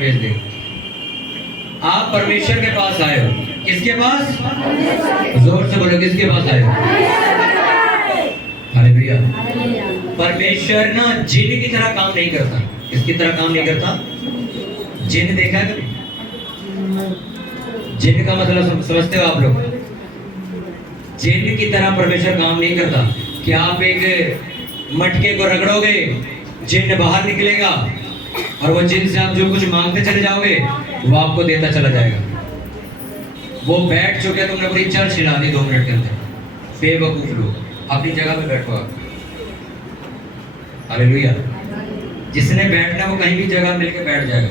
भेज देगा। आप परमेश्वर के पास आए हो, किसके पास? जोर से बोलो, किसके पास आए हो? हालेलुया। परमेश्वर ना जिन की तरह काम नहीं करता। किसकी तरह काम नहीं करता? जिन देखा है कभी? जिन का मतलब समझते हो आप लोग? जिन की तरह परमेश्वर काम नहीं करता कि आप एक मटके को रगड़ोगे, जिन बाहर निकलेगा और वो जिन से आप जो कुछ मांगते चले जाओगे वो आपको देता चला जाएगा। वो बैठ चुके, तुमने पूरी चर्च हिला दी 2 मिनट के अंदर। बेवकूफ लोग, अपनी जगह पे बैठो आप। हालेलुया। जिसने बैठना वो कहीं भी जगह मिलके बैठ जाएगा।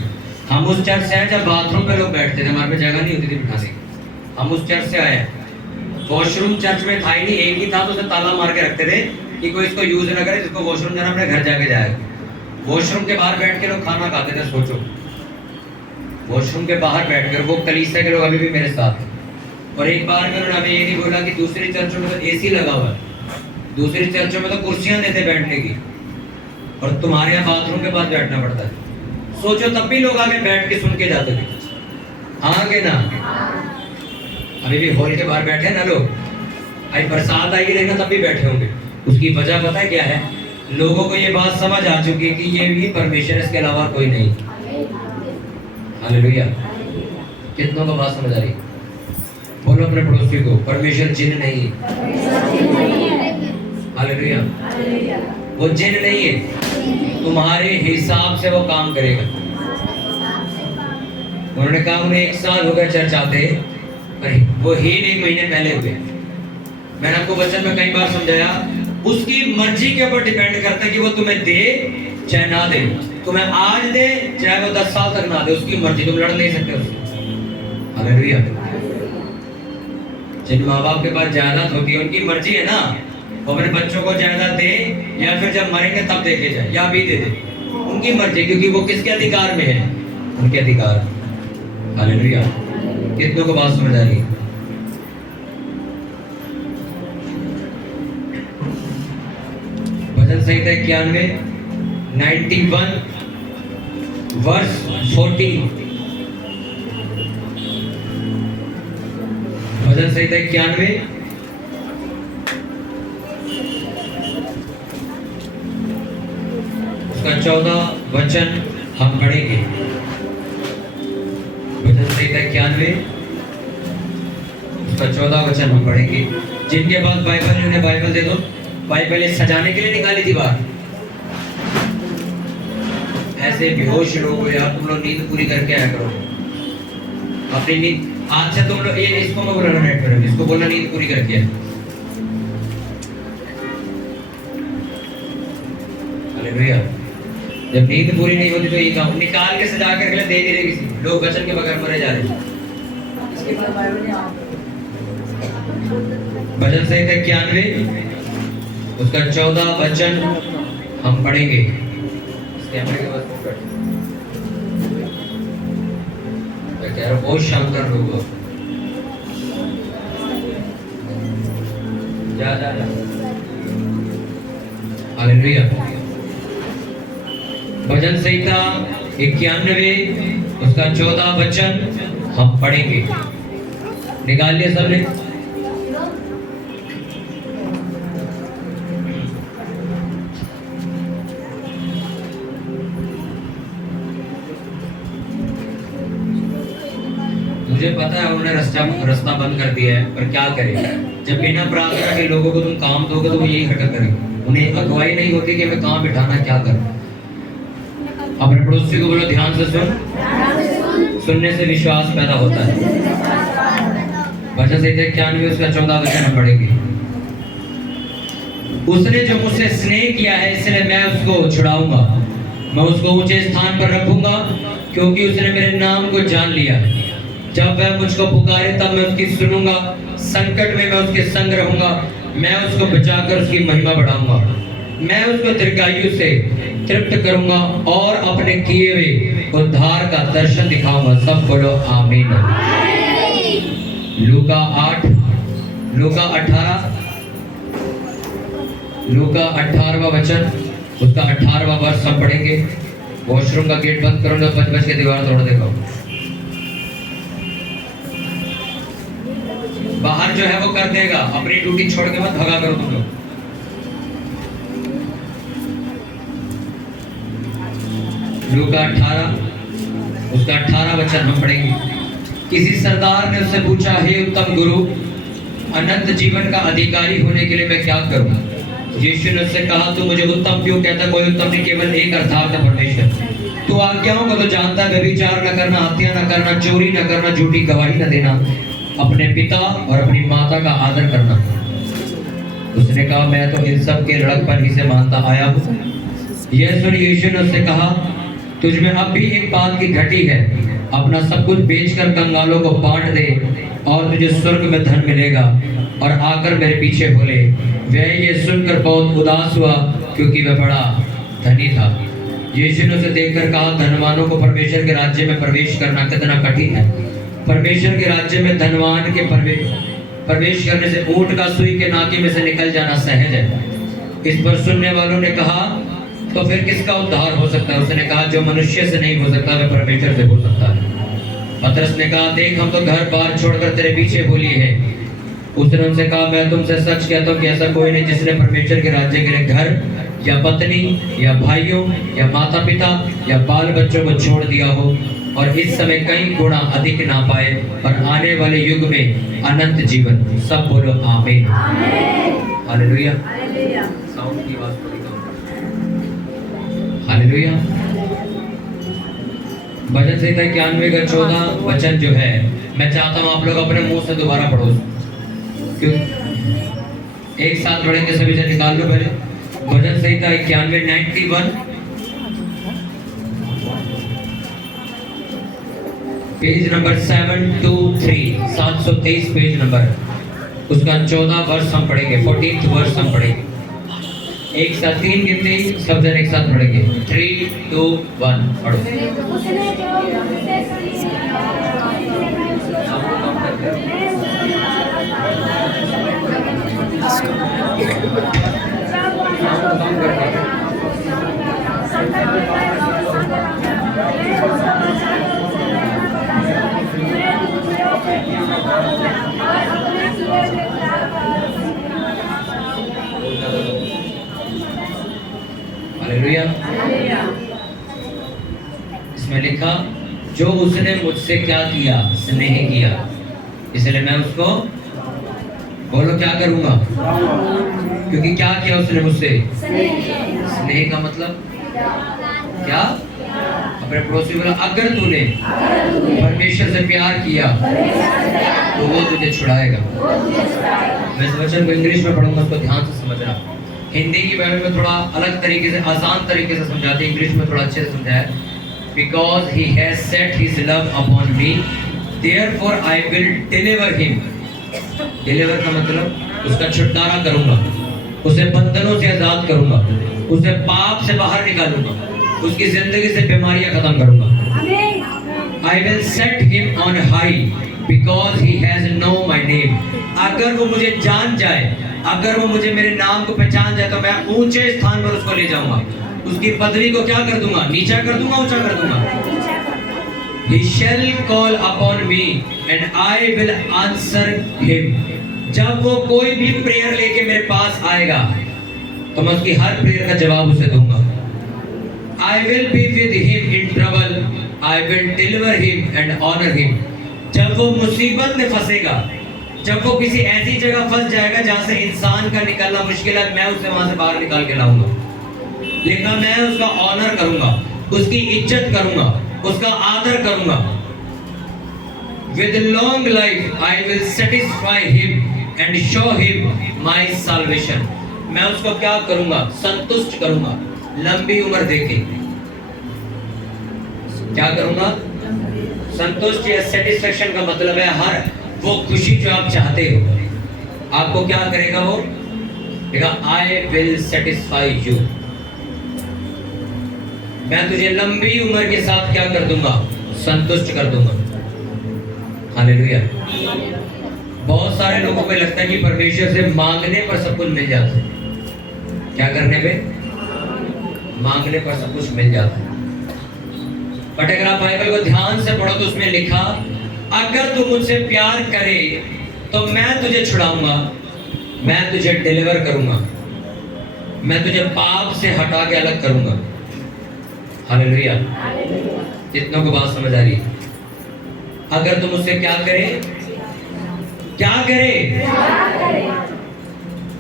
हम उस चर्च से आए जब बाथरूम पे लोग बैठते थे, हमारे पे जगह नहीं होती थी बिठाने की। हम उस चर्च से आए, वॉशरूम चर्च में था ही नहीं, एक ही था तो उसे ताला मार के रखते थे कि कोई इसको यूज ना करे, जिसको वॉशरूम जाना अपने घर जाके जाए। वॉशरूम के बाहर बैठ के लोग खाना खाते थे। सोचो, वॉशरूम के बाहर बैठकर, वो कलीसिया के लोग अभी भी मेरे साथ हैं। और एक बार में उन्होंने हमें ये नहीं बोला कि दूसरी चर्चों में तो एसी लगा हुआ है, दूसरी चर्चों में तो कुर्सियां देते बैठने की, और तुम्हारे यहाँ बाथरूम के पास बैठना पड़ता है। सोचो, तब भी लोग आगे बैठ के सुन के जाते थे। आगे ना, अभी भी हॉल के बाहर बैठे ना लोग, आज बरसात आएगी देखना तब भी बैठे होंगे। उसकी वजह पता है क्या है? लोगों को ये बात समझ आ चुकी है कि ये भी परमेश्वर, इसके अलावा कोई नहीं। हालेलुया। कितनों को बात समझ आ रही? बोलो अपने पड़ोसी को, परमेश्वर जिन नहीं है। हालेलुया। वो जिन नहीं है, तुम्हारे हिसाब से वो काम करेगा। उन्होंने कहा उन्हें 1 साल हो गया चर्च आते, वो ही 1 महीने पहले हुए। मैंने आपको वचन में कई बार समझाया, उसकी मर्जी के ऊपर डिपेंड करता है कि वो तुम्हें दे चाहे ना दे। तुम्हें आज दे चाहे वो 10 साल तक ना दे, उसकी मर्जी, तुम लड़ नहीं सकते उससे। हालेलुया। जिन माँ बाप के पास जायदाद होती है उनकी मर्जी है ना, वो अपने बच्चों को जायदाद दे या फिर जब मरेंगे तब देके जाए या भी दे दे, उनकी मर्जी, क्योंकि वो किसके अधिकार में है? उनके अधिकार। हालेलुया। कितनों को बात समझ आ रही है? भजन संहिता 91 वर्ष 14। भजन संहिता 91 उसका 14 वचन हम पढ़ेंगे। भजन संहिता 91 उसका 14 वचन हम पढ़ेंगे। जिनके पास बाइबल, उन्हें बाइबल दे दो। बाइबल सजाने के लिए निकाली थी बाहर। ऐसे बेहोश लोग यार, तुम लोग नींद पूरी करके आया करो अपनी नींद। आज से तुम लोग ये, इसको मैं बोला नेट पर, इसको बोलना नींद पूरी करके आए। हालेलुया। जब नींद पूरी नहीं होती तो ये काम निकाल के सजा करके दे नहीं रहे किसी। लोग वचन के बगैर मरे जा रहे हैं। भजन संहिता 91 उसका 14 वचन हम पढ़ेंगे। बहुत शानदार लोग हो। जा जा जा। हालेलुया। भजन संहिता 91 उसका 14 वचन हम पढ़ेंगे। निकाल लिया सबने? मुझे पता है उन्होंने रास्ता बंद कर दिया है, पर क्या करें? जब बिना प्रार्थना के लोगों को तुम काम दोगे तो वो यही हरकत करेंगे। उन्हें अगुवाई नहीं होती कि मैं कहाँ बिठाना, क्या करूं। अपने पड़ोसी को बोलो ध्यान से सुन, सुनने से विश्वास पैदा होता है। भजन संहिता 91 उसका 14 वचन हम पढ़ेंगे। उसने जो मुझसे स्नेह किया है इसलिए मैं उसको छुड़ाऊंगा, मैं उसको ऊंचे स्थान पर रखूंगा, क्योंकि उसने मेरे नाम को जान लिया। जब वह मुझको पुकारे तब मैं उसकी सुनूंगा, संकट में मैं उसके संग रहूंगा, मैं उसको बचाकर उसकी महिमा बढ़ाऊंगा। मैं उसको दीर्घायु से तृप्त करूंगा और अपने किए हुए उद्धार का दर्शन दिखाऊंगा। सब बोलो आमीन। लूका 18वां वचन उसका 18वां वर्ष हम पढ़ेंगे। वॉशरूम का गेट बंद करूंगा, बच बच के दीवार तोड़ देगा। बाहर जो है वो कर देगा, अपनी ड्यूटी छोड़ के मत भगा करो तुम लोग। लूका 18 उसका 18 वचन हम पढ़ेंगे। किसी सरदार ने उससे पूछा, हे उत्तम गुरु, अनंत जीवन का अधिकारी होने के लिए मैं क्या करूं? यीशु ने उससे कहा, तू मुझे उत्तम क्यों कहता? कोई उत्तम नहीं, केवल एक अर्थात है परमेश्वर। तू आज्ञाओं को तो जानता है, व्यभिचार न करना, हत्या न करना, चोरी न करना, झूठी गवाही न देना, अपने पिता और अपनी माता का आदर करना। उसने कहा, मैं तो इन सब के लड़कपन ही से मानता आया हूँ। यह सुन यीशु ने उससे कहा, तुझ में अब भी एक बात की घटी है, अपना सब कुछ बेचकर कंगालों को बांट दे और तुझे स्वर्ग में धन मिलेगा, और आकर मेरे पीछे हो ले। वह ये सुनकर बहुत उदास हुआ, क्योंकि वह बड़ा धनी था। यीशु ने उसे देखकर कहा, धनवानों को परमेश्वर के राज्य में प्रवेश करना कितना कठिन है। परमेश्वर के राज्य में धनवान के प्रवेश करने से ऊंट का सुई के नाके में से निकल जाना सहज है। इस पर सुनने वालों ने कहा, तो फिर किसका उद्धार हो सकता है? उसने कहा, जो मनुष्य से नहीं हो सकता वह परमेश्वर से हो सकता है। पतरस ने कहा, देख हम तो घर बार छोड़कर तेरे पीछे बोली है। उसने उनसे कहा, मैं तुमसे सच कहता हूँ कि ऐसा कोई नहीं जिसने परमेश्वर के राज्य के लिए घर या पत्नी या भाइयों या माता पिता या बाल बच्चों को छोड़ दिया हो और इस समय कई गुना अधिक ना पाए, पर आने वाले युग में अनंत जीवन। सब बोलो आमीन। हालेलुया। साउंड की आवाज थोड़ी कम। हालेलुया। भजन संहिता 91 का 14 वचन जो है, मैं चाहता हूँ आप लोग अपने मुंह से दोबारा पढ़ो। क्यों? एक साथ पढ़ेंगे, सभी से निकाल लो पहले। भजन संहिता 91 पेज नंबर 723 723 पेज नंबर, उसका 14 वर्ष हम पढ़ेंगे, 14th वर्ष हम पढ़ेंगे। एक साथ 3 गिनते ही सब जन एक साथ पढ़ेंगे। 3 2 1 पढ़ो। हालेलुया। इसमें लिखा, जो उसने मुझसे क्या किया, स्नेह किया, इसलिए मैं उसको, बोलो क्या करूंगा? क्योंकि क्या किया उसने मुझसे? स्नेह का मतलब क्या? अपने पड़ोसी बोला, अगर तूने परमेश्वर से प्यार किया तो वो तुझे छुड़ाएगा। मैं इस वचन को इंग्लिश में पढ़ूंगा, उसको ध्यान से समझना। हिंदी की बाइबल में थोड़ा अलग तरीके से, आसान तरीके से समझाते हैं, इंग्लिश में थोड़ा अच्छे से समझाया। Because he has set his love upon me, therefore I will deliver him. Deliver का मतलब उसका छुटकारा करूंगा, उसे बंधनों से आजाद करूंगा, उसे पाप से बाहर निकालूंगा, उसकी जिंदगी से बीमारियां खत्म करूंगा। I will set him on high because he has know my name. अगर वो मुझे जान जाए, अगर वो मुझे मेरे नाम को पहचान जाए, तो मैं ऊंचे स्थान पर उसको ले जाऊंगा। उसकी पदवी को क्या कर दूंगा? नीचा कर दूंगा, ऊंचा कर दूंगा। He shall call upon me and I will answer him। जब वो कोई भी प्रेयर लेके मेरे पास आएगा तो मैं उसकी हर प्रेयर का जवाब उसे दूंगा। I will be with him in trouble, I will deliver him and honor him। जब वो मुसीबत में फंसेगा, जब वो किसी ऐसी जगह फंस जाएगा जहां से इंसान का निकलना मुश्किल है, मैं उसे वहां से बाहर निकाल के लाऊंगा। लेकिन मैं उसका ऑनर करूंगा, उसकी इज्जत करूंगा, उसका आदर करूंगा। With long life I will satisfy him and show him my salvation। मैं उसको क्या करूंगा? संतुष्ट करूंगा, लंबी उम्र देके। क्या करूंगा? संतुष्ट या सेटिस्फेक्शन का मतलब है हर वो खुशी जो आप चाहते हो, आपको क्या करेगा वो? देखा, I will satisfy you। मैं तुझे लंबी उम्र के साथ क्या कर दूंगा? संतुष्ट कर दूंगा। हालेलुया। बहुत सारे लोगों को लगता है कि परमेश्वर से मांगने पर सब कुछ मिल जाता है। क्या करने पे? मांगने पर सब कुछ मिल जाता है। बट अगर आप बाइबल को ध्यान से पढ़ो तो उसमें लिखा, अगर तू मुझसे प्यार करे तो मैं तुझे छुड़ाऊंगा, मैं तुझे डिलीवर करूंगा, मैं तुझे पाप से हटा के अलग करूंगा। हालेलुया। कितनों को बात समझ आ रही है? अगर तुम मुझसे क्या करे, क्या करे?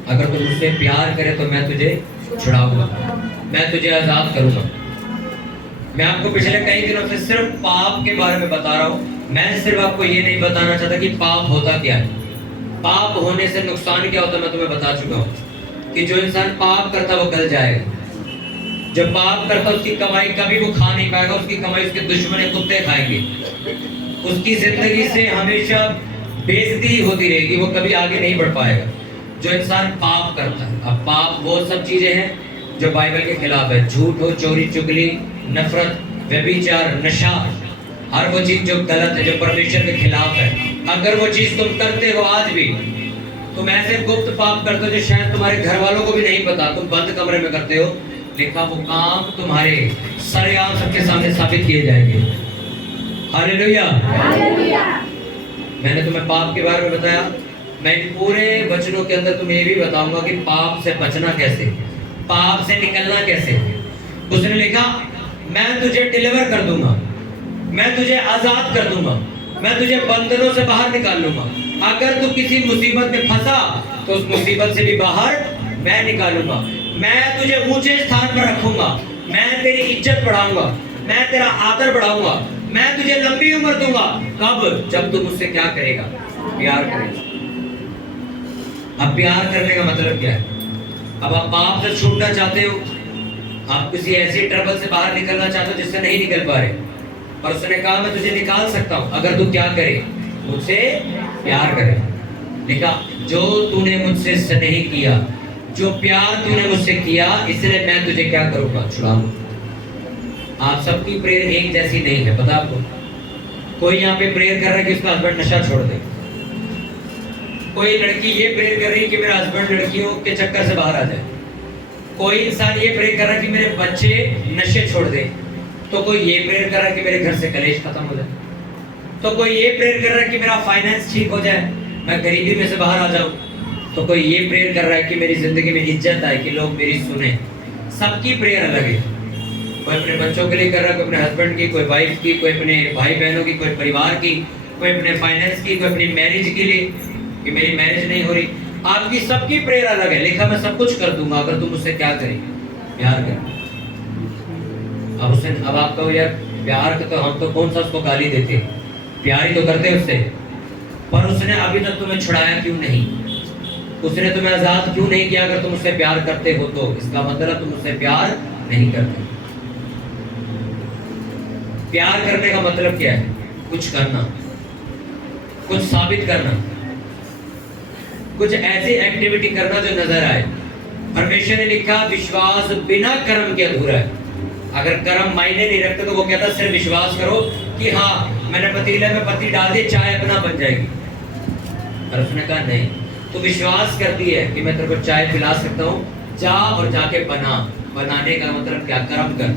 अगर तुम मुझसे प्यार करे तो मैं तुझे छुड़ाऊंगा, मैं तुझे आजाद करूंगा। मैं आपको पिछले कई दिनों से सिर्फ पाप के बारे में बता रहा हूं। मैं सिर्फ आपको ये नहीं बताना चाहता कि पाप होता क्या है, पाप होने से नुकसान क्या होता है। मैं तुम्हें बता चुका हूं कि जो इंसान पाप करता वो गल जाएगा। जब पाप करता उसकी कमाई कभी वो खा नहीं पाएगा, उसकी कमाई उसके दुश्मन कुत्ते खाएंगे, उसकी जिंदगी से हमेशा बेइज्जती होती रहेगी, वो कभी आगे नहीं बढ़ पाएगा। जो इंसान पाप करता है, अब पाप वो सब चीजें हैं जो बाइबल के खिलाफ है। झूठ हो, चोरी चुगली, नफरत, व्यभिचार, नशा, हर वो चीज जो गलत है, जो परमेश्वर के खिलाफ है। अगर वो चीज तुम करते हो आज भी, तुम ऐसे गुप्त पाप करते हो जो शायद तुम्हारे घर वालों को भी नहीं पता, तुम बंद कमरे में करते हो, लिखा वो काम तुम्हारे सरेआम सबके सामने साबित किए जाएंगे। हालेलुया। मैंने तुम्हें पाप के बारे में बताया, मैं इन पूरे वचनों के अंदर तुम्हें ये भी बताऊंगा कि पाप से बचना कैसे, पाप से निकलना कैसे। उसने लिखा, मैं तुझे डिलीवर कर दूंगा, मैं तुझे आजाद कर दूंगा, मैं तुझे बंधनों से बाहर निकाल लूंगा। अगर तू किसी मुसीबत में फंसा तो उस मुसीबत से भी बाहर मैं निकालूंगा। मैं तुझे ऊंचे स्थान पर रखूंगा, मैं तेरी इज्जत बढ़ाऊंगा, मैं तेरा आदर बढ़ाऊंगा, मैं तुझे लंबी उम्र दूंगा। कब? जब तू मुझसे क्या करेगा? प्यार करेगा। अब प्यार करने का मतलब क्या है? अब आप पाप से छूटना चाहते हो, आप किसी ऐसी ट्रबल से बाहर निकलना चाहते हो जिससे नहीं निकल पा रहे, और उसने कहा मैं तुझे निकाल सकता हूं अगर तू क्या करे, मुझसे प्यार करे। लिखा, जो तूने मुझसे स्नेह किया, जो प्यार तूने मुझसे किया, इसलिए मैं तुझे क्या करूंगा? छुड़ाऊंगा। आप सबकी प्रेयर एक जैसी नहीं है, पता आपको? कोई यहाँ पे प्रेयर कर रहा है कि उसका हस्बैंड नशा छोड़ दे, कोई लड़की ये प्रेयर कर रही है कि मेरा हस्बैंड लड़कियों के चक्कर से बाहर आ जाए, कोई इंसान ये प्रेयर कर रहा है कि मेरे बच्चे नशे छोड़ दे, तो कोई ये प्रेयर कर रहा है कि मेरे घर से कलेश खत्म हो जाए, तो कोई ये प्रेयर कर रहा है कि मेरा फाइनेंस ठीक हो जाए, मैं गरीबी में से बाहर आ जाऊं, तो कोई ये प्रेयर कर रहा है कि मेरी जिंदगी में इज्जत आए, कि लोग मेरी सुने। सबकी प्रेयर अलग है। कोई अपने बच्चों के लिए कर रहा है, कोई अपने हस्बैंड की, कोई वाइफ की, कोई अपने भाई बहनों की, कोई परिवार की, कोई अपने फाइनेंस की, कोई अपनी मैरिज के लिए कि मेरी मैरिज नहीं हो रही। आपकी सबकी प्रेयर अलग है। लिखा, मैं सब कुछ कर दूंगा अगर तुम मुझसे क्या करेंगे? प्यार कर। अब आप कहो यार प्यार का तो हम तो कौन सा उसको गाली देते, प्यार ही तो करते उससे, पर उसने अभी तक तुम्हें छुड़ाया क्यों नहीं? उसने तुम्हें आजाद क्यों नहीं किया? अगर तुम उससे प्यार करते हो तो इसका मतलब तुम उससे प्यार नहीं करते। प्यार करने का मतलब क्या है? कुछ करना, कुछ साबित करना, कुछ ऐसी एक्टिविटी करना जो नजर आए। परमेश्वर ने लिखा, विश्वास बिना कर्म के अधूरा है। अगर कर्म मायने नहीं रखते तो वो कहता सिर्फ विश्वास करो कि हाँ मैंने पतीले में पत्ती डाल दी, चाय अपना बन जाएगी। और उसने कहा नहीं, तो विश्वास करती है कि मैं तेरे को चाय पिला सकता हूँ, जा और जाके बना। बनाने का मतलब क्या? कर्म कर।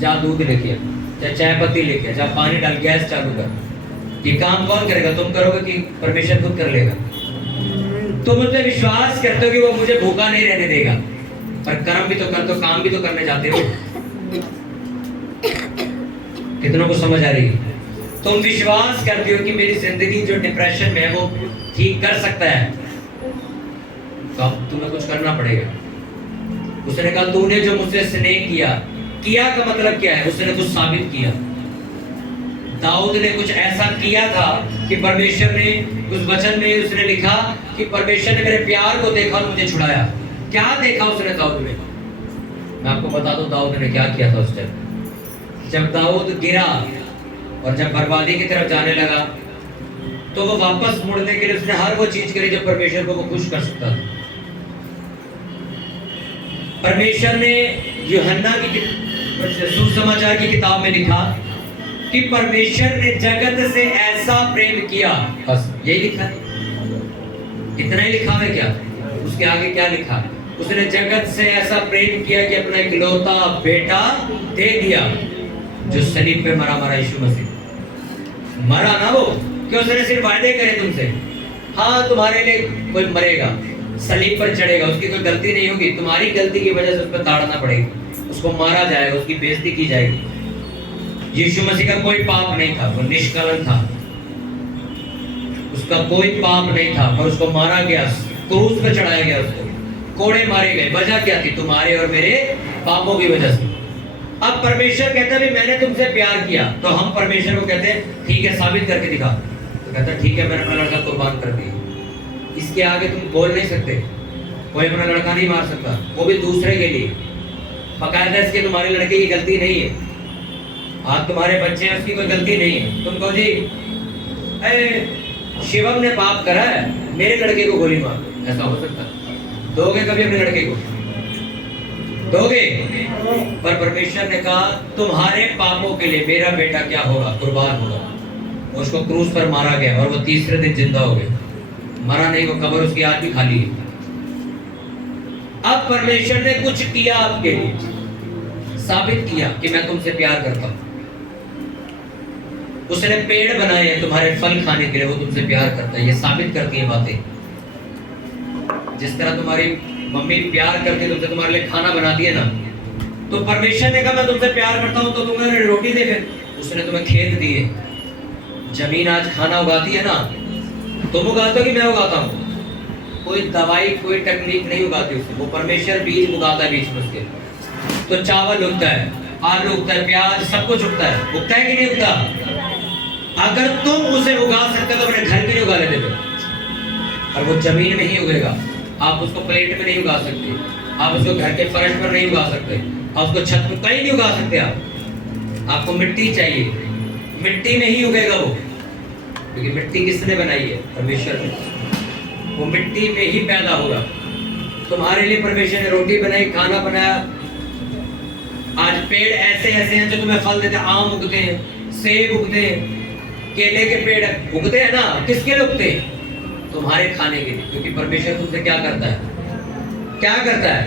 जा दूध लेके आ, जा चाय पत्ती लेके आ, जा पानी डाल, गैस चालू कर। ये काम कौन करेगा? तुम करोगे कि परमेश्वर खुद कर लेगा? तुम मुझ पे विश्वास करते हो कि वो मुझे भूखा नहीं रहने देगा, पर कर्म भी तो कर दो, काम भी तो करने जाते हो। कितनों को समझ आ रही है? तुम विश्वास करते हो कि मेरी जिंदगी जो डिप्रेशन में है वो ठीक कर सकता है, तो अब तुम्हें कुछ करना पड़ेगा। उसने कहा, तूने जो मुझसे स्नेह किया, किया का मतलब क्या है? उसने कुछ साबित किया। दाऊद ने कुछ ऐसा किया था कि परमेश्वर ने उस वचन में उसने लिखा कि परमेश्वर ने मेरे प्यार को देखा और मुझे छुड़ाया। क्या देखा उसने दाऊद में? मैं आपको बता दूं दाऊद ने क्या किया था उस टाइम। जब दाऊद गिरा और जब बर्बादी की तरफ जाने लगा, तो वो वापस मुड़ने के लिए उसने हर वो चीज करी जो परमेश्वर को वो खुश कर सकता था। परमेश्वर ने यूहन्ना की सुसमाचार की किताब में लिखा कि परमेश्वर ने जगत से ऐसा प्रेम किया, बस यही लिखा है। इतना ही लिखा है क्या? उसके आगे क्या लिखा? उसने जगत से ऐसा प्रेम किया कि अपना इकलौता बेटा दे दिया, जो सलीब पे मरा यीशु मसीह मरा ना वो, कि उसने सिर्फ वायदे करे तुमसे, हाँ तुम्हारे लिए कोई मरेगा, सलीब पर चढ़ेगा, उसकी कोई गलती नहीं होगी, तुम्हारी गलती की वजह से उस पर ताड़ना पड़ेगी, उसको मारा जाएगा, उसकी बेइज्जती की जाएगी। यीशु मसीह का कोई पाप नहीं था, वो निष्कलंक था, उसका कोई पाप नहीं था, पर उसको मारा गया, क्रूस पे चढ़ाया गया, उसको कोड़े मारे गए। वजह क्या थी? तुम्हारे और मेरे पापों की वजह से। अब परमेश्वर कहता है मैंने तुमसे प्यार किया, तो हम परमेश्वर को कहते हैं ठीक है साबित करके दिखा, तो कहता है ठीक है मैंने अपना लड़का कुर्बान कर दिया। इसके आगे तुम बोल नहीं सकते, कोई अपना लड़का नहीं मार सकता, वो भी दूसरे के लिए। बकायदा इसके तुम्हारे लड़के की गलती नहीं है, आज तुम्हारे बच्चे हैं उसकी कोई गलती नहीं है, तुम कहो जी शिवम ने पाप करा है मेरे लड़के को गोली मार, ऐसा हो सकता? दोगे कभी अपने लड़के को? दोगे? पर परमेश्वर ने कहा तुम्हारे पापों के लिए मेरा बेटा क्या होगा? कुर्बान होगा। उसको क्रूस पर मारा गया और वो तीसरे दिन जिंदा हो गया। मरा नहीं, वो कब्र उसकी आज भी खाली है। अब परमेश्वर ने कुछ किया आपके लिए, साबित किया कि मैं तुमसे प्यार करता हूं। उसने पेड़ बनाए हैं तुम्हारे फल खाने के लिए, वो तुमसे प्यार करता है। ये साबित करती है बातें। जिस तरह तुम्हारी मम्मी प्यार करके तुमसे तुम्हारे लिए खाना बनाती है ना, तो परमेश्वर ने कहा मैं तुमसे प्यार करता हूं तो तुम्हें रोटी दे। फिर उसने तुम्हें खेत दिए, जमीन आज खाना उगाती है ना, तुम उगाते हो कि मैं उगाता हूं? कोई दवाई कोई टेक्निक नहीं उगाती उसको, वो परमेश्वर बीज उगाता है बीच में उसके। तो चावल उगता है, आलू उगता है, प्याज, सब कुछ उगता है। उगता है कि नहीं उगता? अगर तुम उसे उगा सकते तो अपने घर में नहीं उगा लेते थे, और वो जमीन में ही उगेगा। आप उसको प्लेट में नहीं उगा सकते, आप उसको घर के फर्श पर नहीं उगा सकते, आप उसको छत पर कहीं नहीं उगा सकते। आपको मिट्टी चाहिए, मिट्टी में ही उगेगा वो, क्योंकि मिट्टी किसने बनाई है? परमेश्वर ने। वो मिट्टी में ही पैदा होगा। तुम्हारे लिए परमेश्वर ने रोटी बनाई, खाना बनाया। आज पेड़ ऐसे ऐसे हैं जो तुम्हें फल देते हैं। आम उगते हैं, सेब उगते हैं, केले के पेड़ उगते हैं ना, किसके लिए उगते हैं? तुम्हारे खाने के लिए। क्योंकि परमेश्वर तुमसे क्या करता है? क्या करता है?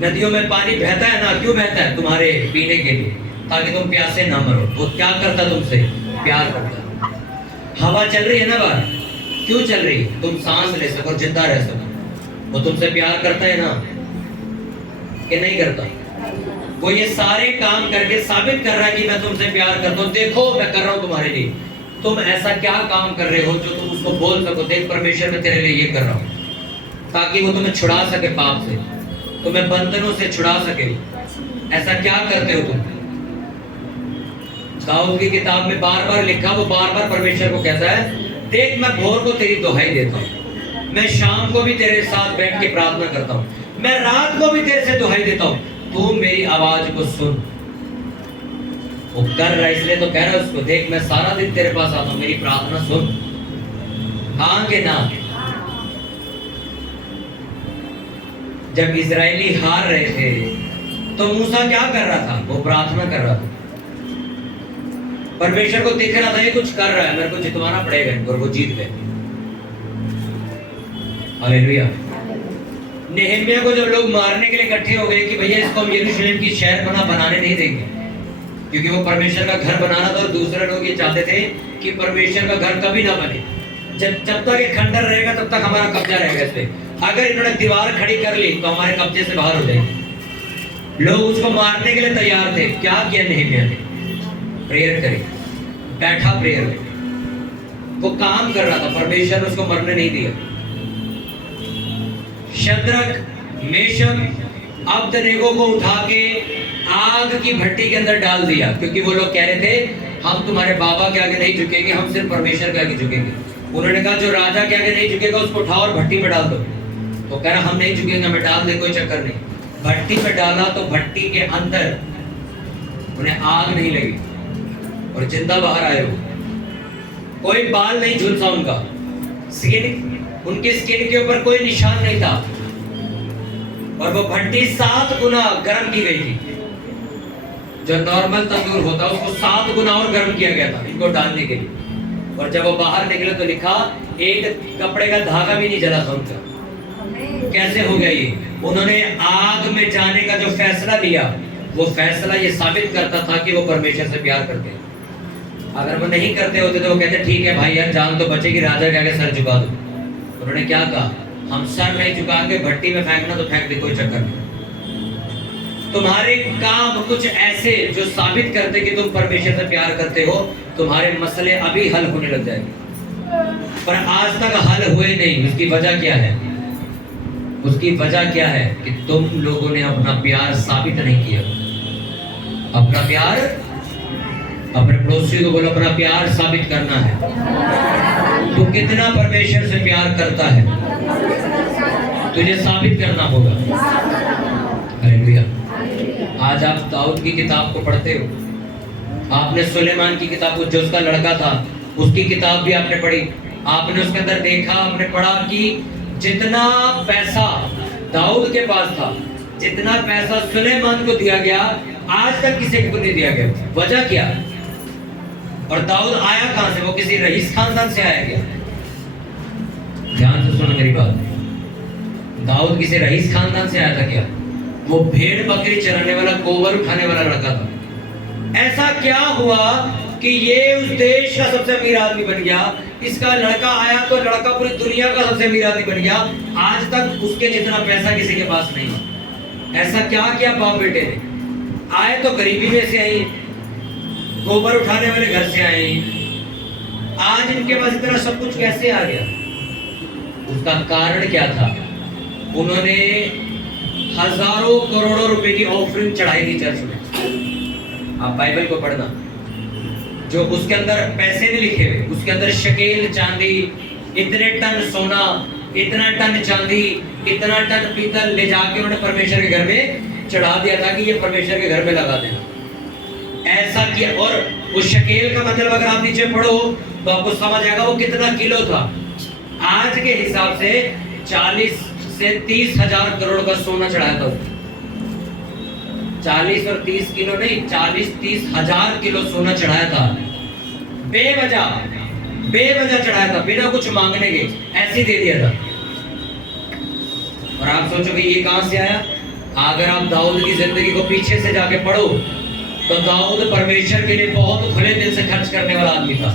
नदियों में पानी बहता है ना, क्यों बहता है? तुम्हारे पीने के लिए, ताकि तुम प्यासे ना मरो। वो क्या करता है? तुमसे प्यार करता है। हवा चल रही है ना बाहर, क्यों चल रही है? तुम सांस ले सको, जिंदा रह सको। वो तुमसे प्यार करता है ना, कि नहीं करता? वो ये सारे काम करके साबित कर रहा है कि मैं तुमसे प्यार करता हूँ। देखो मैं कर रहा हूँ तुम्हारे लिए। तुम ऐसा क्या काम कर रहे हो जो तुम उसको बोल सको, देख परमेश्वर मैं तेरे लिए ये कर रहा हूँ, ताकि वो तुम्हें छुड़ा सके पाप से, तुम्हें बंधनों से छुड़ा सके। ऐसा क्या करते हो तुम? दाऊद की किताब में बार बार लिखा, वो बार बार परमेश्वर को कहता है देख मैं भोर को तेरी दुहाई देता हूँ, मैं शाम को भी तेरे साथ बैठ के प्रार्थना करता हूँ, मैं रात को भी तेरे से दुहाई देता हूँ, तू मेरी आवाज को सुन। वो कर रहा है इसलिए तो कह रहा है उसको, देख मैं सारा दिन तेरे पास आता हूँ, मेरी प्रार्थना सुन। हाँ के ना? जब इजरायली हार रहे थे तो मूसा क्या कर रहा था? वो प्रार्थना कर रहा था। परमेश्वर को दिख रहा था ये कुछ कर रहा है, मेरे को जितवाना पड़ेगा इनको, और वो जीत गए। हालेलुया। नेहमिया को जब लोग मारने के लिए इकट्ठे हो गए कि भैया इसको हम यरूशलेम की शहर बनाने नहीं देंगे, क्योंकि वो परमेश्वर का घर बनाना था, और दूसरे लोग ये चाहते थे कि परमेश्वर का घर कभी ना बने। जब तक ये खंडर रहेगा तब तक हमारा कब्जा रहेगा इस पे। अगर इन्होंने दीवार खड़ी कर ली तो हमारे कब्जे से बाहर हो जाएगी। लोग उसको मारने के लिए तैयार थे। क्या किया नेहमिया ने? प्रेयर करे, बैठा प्रेयर में, वो काम कर रहा था। परमेश्वर ने उसको मरने नहीं दिया। शद्रक, मेशक, अबदनेगो को उठा के आग की भट्टी के अंदर डाल दिया, क्योंकि वो लोग कह रहे थे हम तुम्हारे बाबा के आगे नहीं झुकेंगे, हम सिर्फ परमेश्वर के आगे झुकेंगे। उन्होंने कहा जो राजा के आगे नहीं झुकेगा उसको उठाओ और भट्टी में डाल दो। तो कह रहा हम नहीं झुकेंगे, हमें डाल दे, कोई चक्कर नहीं। भट्टी में डाला तो भट्टी के अंदर उन्हें आग नहीं लगी और जिंदा बाहर आए। वो कोई बाल नहीं झुलसा, उनका स्किन, उनकी स्किन के ऊपर कोई निशान नहीं था, और वो भट्टी 7 गुना गर्म की गई थी। जो नॉर्मल तंदूर होता है उसको 7 गुना और गर्म किया गया था इनको डालने के लिए। और जब वो बाहर निकले तो लिखा एक कपड़े का धागा भी नहीं जला था उनका। कैसे हो गया ये? उन्होंने आग में जाने का जो फैसला लिया वो फैसला ये साबित करता था कि वो परमेश्वर से प्यार करते हैं। अगर वो नहीं करते होते तो वो कहते ठीक है भाई यार, जान तो बचेगी, राजा के आगे सर झुका दो। उन्होंने क्या कहा, हम सर नहीं झुकाएंगे, भट्टी में फेंकना तो फेंक दे, कोई चक्कर नहीं। तुम्हारे काम कुछ ऐसे जो साबित करते कि तुम परमेश्वर से प्यार करते हो, तुम्हारे मसले अभी हल होने लग जाएंगे। पर आज तक हल हुए नहीं। उसकी वजह क्या है? उसकी वजह क्या है कि तुम लोगों ने अपना प्यार साबित नहीं किया। अपना प्यार, अपने पड़ोसी को बोलो, अपना प्यार साबित करना है। तू कितना परमेश्वर से प्यार करता है, तुझे साबित करना होगा। हालेलुया। आज आप दाऊद की किताब को पढ़ते हो, आपने सुलेमान की किताब को, जो उसका लड़का था, उसकी किताब भी आपने पढ़ी। आपने उसके अंदर देखा, आपने पढ़ा कि जितना पैसा दाऊद के पास था, जितना पैसा सुलेमान को दिया गया, आज तक किसी को नहीं दिया गया। वजह क्या? और दाऊद आया कहां से? वो किसी रईस खानदान से आया क्या? ध्यान से सुनो मेरी बात। दाऊद किसी रईस खानदान से आया था क्या? वो भेड़ बकरी चराने वाला, गोबर उठाने वाला लड़का था। ऐसा क्या हुआ कि ये उस देश का सबसे अमीर आदमी बन गया? इसका लड़का आया तो लड़का पूरी दुनिया का सबसे अमीर आदमी बन गया। आज तक उसके जितना पैसा किसी के पास नहीं। ऐसा क्या किया बाप बेटे ने? आए तो गरीबी में से आई, गोबर उठाने वाले घर से आए, आज इनके पास इतना सब कुछ कैसे आ गया? उसका कारण क्या था? उन्होंने हजारों करोड़ों रुपए की ऑफरिंग चढ़ाई थी चर्च में। आप बाइबल को पढ़ना, जो उसके अंदर पैसे नहीं लिखे हुए, उसके अंदर शकेल चांदी, इतने टन सोना, इतना टन चांदी, इतना टन पीतल ले जाके उन्होंने परमेश्वर के घर में चढ़ा दिया था कि ये परमेश्वर के घर में लगा देना। ऐसा किया। और उस शकेल का मतलब अगर आप नीचे पढ़ो तो आपको समझ आएगा वो कितना किलो था। आज के हिसाब से 40 से 30 हजार करोड़ का सोना चढ़ाया था। 40 और 30 किलो नहीं, 40-30 हजार किलो सोना चढ़ाया था। बेवजह चढ़ाया था, बिना कुछ मांगने के ऐसे दे दिया था। और आप सोचोगे ये कहां से आया? अगर आप दाऊद की जिंदगी को पीछे से जाके पढ़ो तो दाऊद परमेश्वर के लिए बहुत खुले दिल से खर्च करने वाला आदमी था।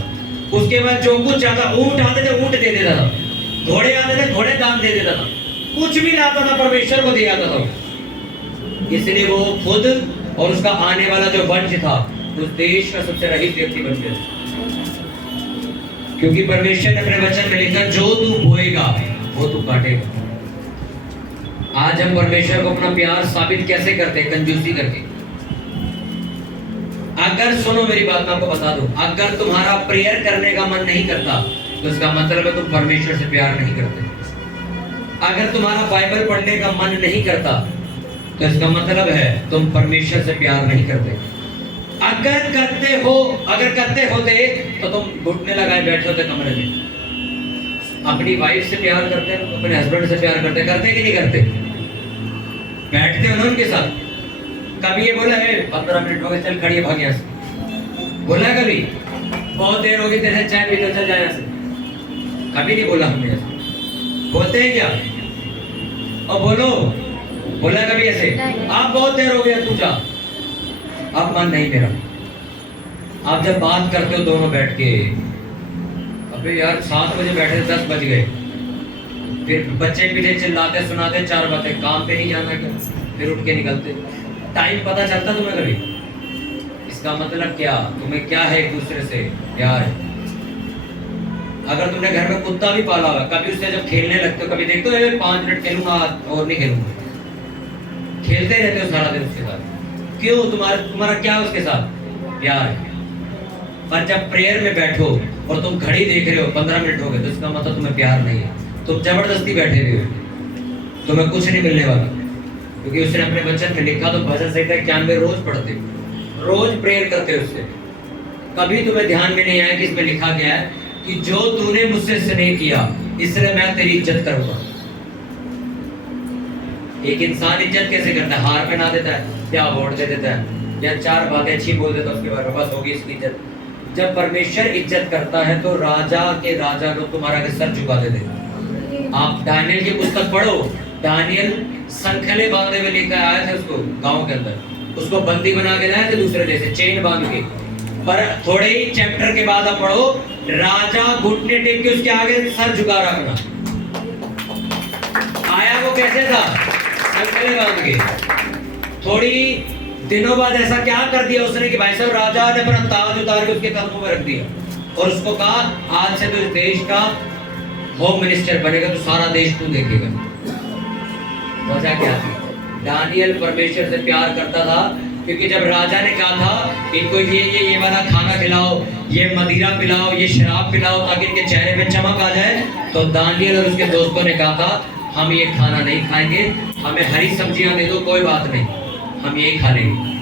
उसके बाद जो कुछ चाहता, ऊंट आते थे ऊंट दे देता था, घोड़े आते थे घोड़े दान दे देता था, कुछ भी लाता था परमेश्वर को दे आता था। इसलिए वो खुद और उसका आने वाला जो वंश था उस देश का सबसे रईस व्यक्ति बन गया, क्योंकि परमेश्वर ने अपने वचन में लिखा, जो तू बोएगा वो तू काटेगा। आज हम परमेश्वर को अपना प्यार साबित कैसे करते हैं? कंजूसी करके। अगर सुनो मेरी बात, मैं आपको बता दूं, अगर तुम्हारा प्रेयर करने का मन नहीं करता तो इसका मतलब है तुम परमेश्वर से प्यार नहीं करते। अगर तुम्हारा बाइबल पढ़ने का मन नहीं करता तो इसका मतलब है तुम परमेश्वर से प्यार नहीं करते। अगर करते होते तो तुम घुटने लगाए बैठे होते कमरे में। अपनी वाइफ से प्यार करते हैं, अपने हस्बैंड से प्यार करते कि नहीं करते? बैठते हो ना उनके साथ। कभी ये बोला है 15 मिनट हो गए चल खड़ी भाग यहाँ से? बोला कभी? बहुत देर हो गई तेरे से चाय पीते चल जाए यहाँ से? कभी नहीं बोला हमने ऐसा। बोलते हैं क्या? और बोलो, बोला कभी ऐसे? आप बहुत देर हो गया तू जा। आप मन नहीं मेरा। आप जब बात करते हो दोनों बैठ के, अबे यार 7 बजे बैठे 10 बज गए, फिर बच्चे पीछे चिल्लाते सुनाते 4 बातें, काम पे नहीं जाना क्या? फिर उठ के निकलते। टाइम पता चलता तुम्हें कभी? इसका मतलब क्या? तुम्हें क्या है? एक दूसरे से प्यार है। अगर तुमने घर में कुत्ता भी पाला हुआ, कभी उससे जब खेलने लगते हो, कभी देखते हो 5 मिनट खेलूंगा और नहीं खेलूंगा, खेलते रहते हो सारा दिन उसके साथ। क्यों? तुम्हारा क्या उसके साथ? प्यार है। पर जब प्रेयर में बैठो और तुम घड़ी देख रहे हो 15 मिनट हो गए, तो इसका मतलब तुम्हें प्यार नहीं है। तुम जबरदस्ती बैठे हुए हो, तुम्हें कुछ नहीं मिलने वाला, क्योंकि उसने अपने वचन में लिखा। तो भजन संहिता 91 रोज पढ़ते हो, रोज प्रेयर करते हो उससे। कभी तुम्हें ध्यान में नहीं आया कि इसमें लिखा गया है कि जो तूने मुझसे स्नेह किया इसलिए मैं तेरी इज्जत करूंगा। एक इंसान इज्जत कैसे करता है? हार पहना देता है या वोट दे देता है या 4 बातें अच्छी बोल देता है उसके बारे में, बस होगी इसकी इज्जत। जब परमेश्वर इज्जत करता है तो राजा के राजा लोग तुम्हारा के सर झुका देते हैं। आप दानियल की पुस्तक पढ़ो, दानियल संखले बांधे हुए लेकर आए थे उसको गांव के अंदर, उसको बंदी बना के लाए थे दूसरे देश से, चेन बांध के। पर थोड़े ही चैप्टर के बाद आप पढ़ो, राजा घुटने टेक के उसके आगे सर झुका रखना। आया वो कैसे था? संकले बांध के। थोड़ी दिनों बाद ऐसा क्या कर दिया उसने कि भाई साहब राजा ने अपना ताज उतार के उसके कदमों में रख दिया और उसको कहा आज से तो इस देश का होम मिनिस्टर बनेगा, तो सारा देश तू देखेगा। वजह क्या थी? दानियल परमेश्वर से प्यार करता था, क्योंकि जब राजा ने कहा था इनको ये वाला खाना खिलाओ, ये मदिरा पिलाओ, ये शराब पिलाओ ताकि इनके चेहरे पे चमक आ जाए, तो दानियल और उसके दोस्तों ने कहा था हम ये खाना नहीं खाएंगे, हमें हरी सब्जियां दे दो, कोई बात नहीं, हम यही खा लेंगे।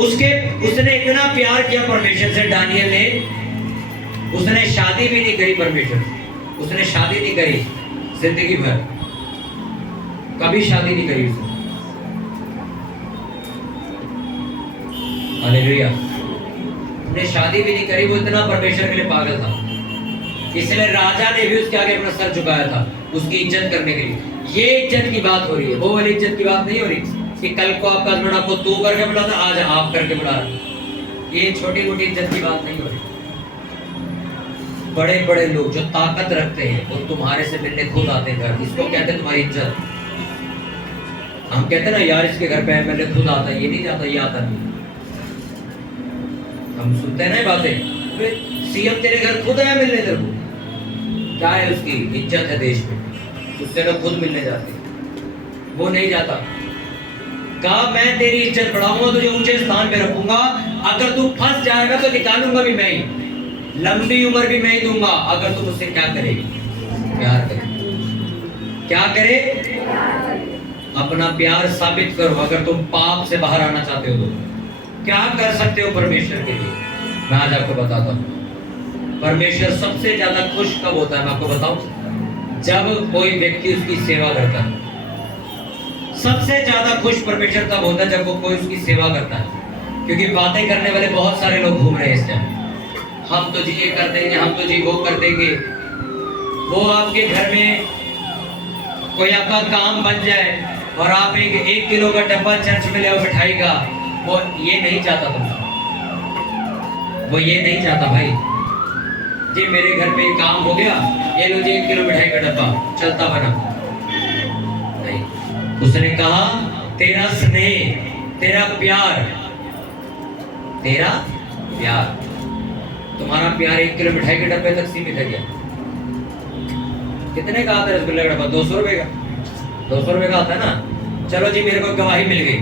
उसने इतना प्यार किया परमेश्वर से दानियल ने, उसने शादी भी नहीं करी परमेश्वर, उसने शादी नहीं करी जिंदगी भर, कभी शादी नहीं करी उसने। हालेलुया। उसने शादी भी नहीं करी, वो इतना परमेश्वर के लिए पागल था। इसलिए राजा ने भी उसके आगे अपना सर झुकाया था उसकी इज्जत करने के लिए। ये इज्जत की बात हो रही है, वो वाली इज्जत की बात नहीं हो रही कि कल को आपका हस्बैंड आपको तू करके बुला था, आज आप करके बुला रहा। ये छोटी मोटी इज्जत की बात नहीं हो रही। बड़े बड़े लोग जो ताकत रखते हैं वो तुम्हारे से मिलने खुद आते हैं घर, इसको कहते हैं तुम्हारी इज्जत। हम कहते हैं ना यार इसके घर पे एमएलए खुद आता है, ये नहीं जाता, ये आता नहीं। हम सुनते हैं ना ये बातें, सीएम तेरे घर खुद आया मिलने तेरे को, क्या है उसकी इज्जत है देश में, उससे लोग खुद मिलने जाते, वो नहीं जाता। कहा मैं तेरी इज्जत बढ़ाऊंगा, तुझे ऊंचे स्थान पे रखूंगा, अगर तू फंस जाएगा तो निकालूंगा भी मैं ही, लंबी उम्र भी मैं ही दूंगा अगर तुम उससे क्या करेगी, प्यार करे। क्या करे? अपना प्यार साबित करो। अगर तुम पाप से बाहर आना चाहते हो तो क्या कर सकते हो परमेश्वर के लिए, मैं आज आपको बताता हूँ। परमेश्वर सबसे ज्यादा खुश कब होता है मैं आपको बताऊं? जब कोई व्यक्ति उसकी सेवा करता है। सबसे ज्यादा खुश परमेश्वर तब होता है जब वो कोई उसकी सेवा करता है, क्योंकि बातें करने वाले बहुत सारे लोग घूम रहे हैं इस टाइम। हम तो जी ये कर देंगे, हम तो जी वो कर देंगे। वो आपके घर में कोई आपका काम बन जाए और आप एक किलो का डब्बा चर्च में ले आओ मिठाई का, वो ये नहीं चाहता तुमसे, वो ये नहीं चाहता भाई जी मेरे घर पे काम हो गया, ये लो जी 1 किलो मिठाई का डब्बा चलता बना। नहीं, उसने कहा तेरा स्नेह, तेरा प्यार, तेरा प्यार, तुम्हारा प्यार 1 किलो मिठाई के डब्बे तक सीमित है क्या? कितने का आता है रसगुल्ले का डब्बा? 200 रुपए का, 200 रुपए का आता है ना। चलो जी मेरे को गवाही मिल गई,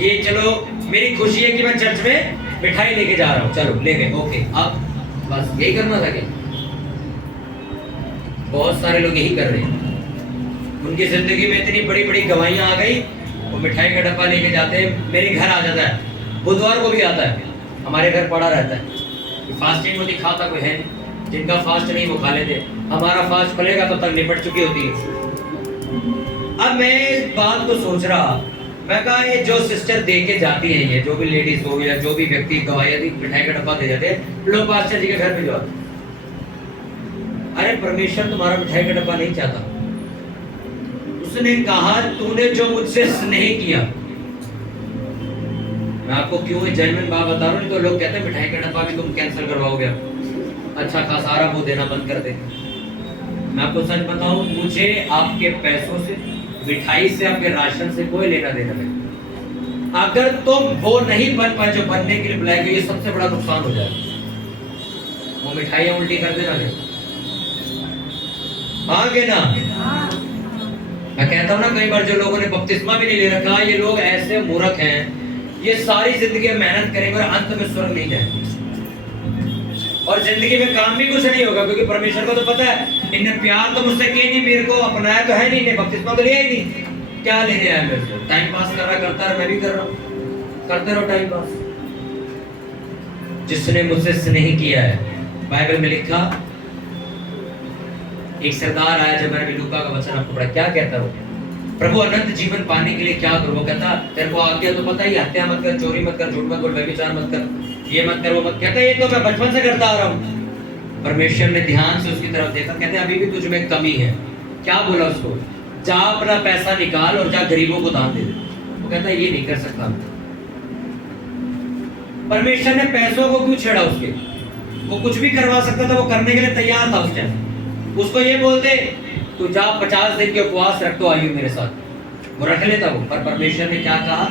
ये चलो मेरी खुशी है कि मैं चर्च में मिठाई लेके जा रहा हूँ, चलो ले गए, ओके। अब बस यही करना था क्या? बहुत सारे लोग यही कर रहे हैं, उनकी जिंदगी में इतनी बड़ी बड़ी गवाहियां आ गई, वो मिठाई का डब्बा लेके जाते हैं, मेरे घर आ जाता है, बुधवार को भी आता है, हमारे घर पड़ा रहता है। फास्टिंग होती, खाता कोई है नहीं, जिनका फास्ट नहीं वो खा लेते, हमारा फास्ट खुलेगा तो तक निपट चुकी होती है। अब मैं इस बात को सोच रहा, मैं कहा ये जो सिस्टर दे के जाती है, ये जो भी लेडीज हो या जो भी व्यक्ति गवाही दी मिठाई का डब्बा दे जाते हैं, लोग पास्टर जी के घर पे जाते। अरे परमेश्वर तुम्हारा मिठाई का डब्बा नहीं चाहता। उसने कहा तूने जो मुझसे स्नेह किया, मैं आपको क्यों जेन्युइन बात बता रहा हूँ, नहीं तो लोग कहते हैं मिठाई का डब्बा भी तुम कैंसिल करवाओगे, अच्छा खासा सारा वो देना बंद कर दे। मैं आपको सच बताऊं, मुझे आपके पैसों से, मिठाई से, आपके राशन से कोई लेना देना नहीं। अगर तुम वो नहीं बन पाए जो बनने के लिए बुलाए गए, ये सबसे बड़ा नुकसान हो जाएगा। वो मिठाइयां उल्टी कर देना नहीं, आगे ना। मैं कहता हूं ना कई बार जो लोगों ने बपतिस्मा भी नहीं ले रखा, ये लोग ऐसे मूर्ख हैं, ये सारी जिंदगी मेहनत करेंगे और अंत में स्वर्ग नहीं जाएंगे, और जिंदगी में काम भी कुछ नहीं होगा, क्योंकि परमेश्वर को तो पता है इन्हें प्यार तो मुझसे किया नहीं, मेरे को अपनाया तो है नहीं, इन्हें बपतिस्मा तो लिया ही नहीं, क्या लेने आया मेरे से? टाइम पास कर रहा, करता रहा, मैं भी कर रहा हूँ, करते रहो टाइम पास। जिसने मुझसे स्नेह किया है, बाइबल में लिखा, एक सरदार आया, जब मैंने लूका का वचन आपको पढ़ा, क्या कहता हो? प्रभु अनंत जीवन पाने के लिए क्या करूं? वो कहता तेरे को आज्ञा तो पता ही, हत्या मत कर, चोरी मत कर, झूठ मत बोल, व्यभिचार मत कर, ये मत कर, वो मत। कहता ये तो मैं बचपन से करता आ रहा हूँ। परमेश्वर ने ध्यान से उसकी तरफ देखा, कहते अभी भी तुझ में कमी है। क्या बोला उसको? जा अपना पैसा निकाल और जा गरीबों को दान दे दे। वो कहता है ये नहीं कर सकता। परमेश्वर ने पैसों को क्यों छेड़ा उसके? वो कुछ भी करवा सकता था, वो करने के लिए तैयार था उस टाइम। उसको ये बोलते तू जा 50 दिन के उपवास रख तो आयु मेरे साथ, वो रख लेता वो। पर परमेश्वर ने क्या कहा?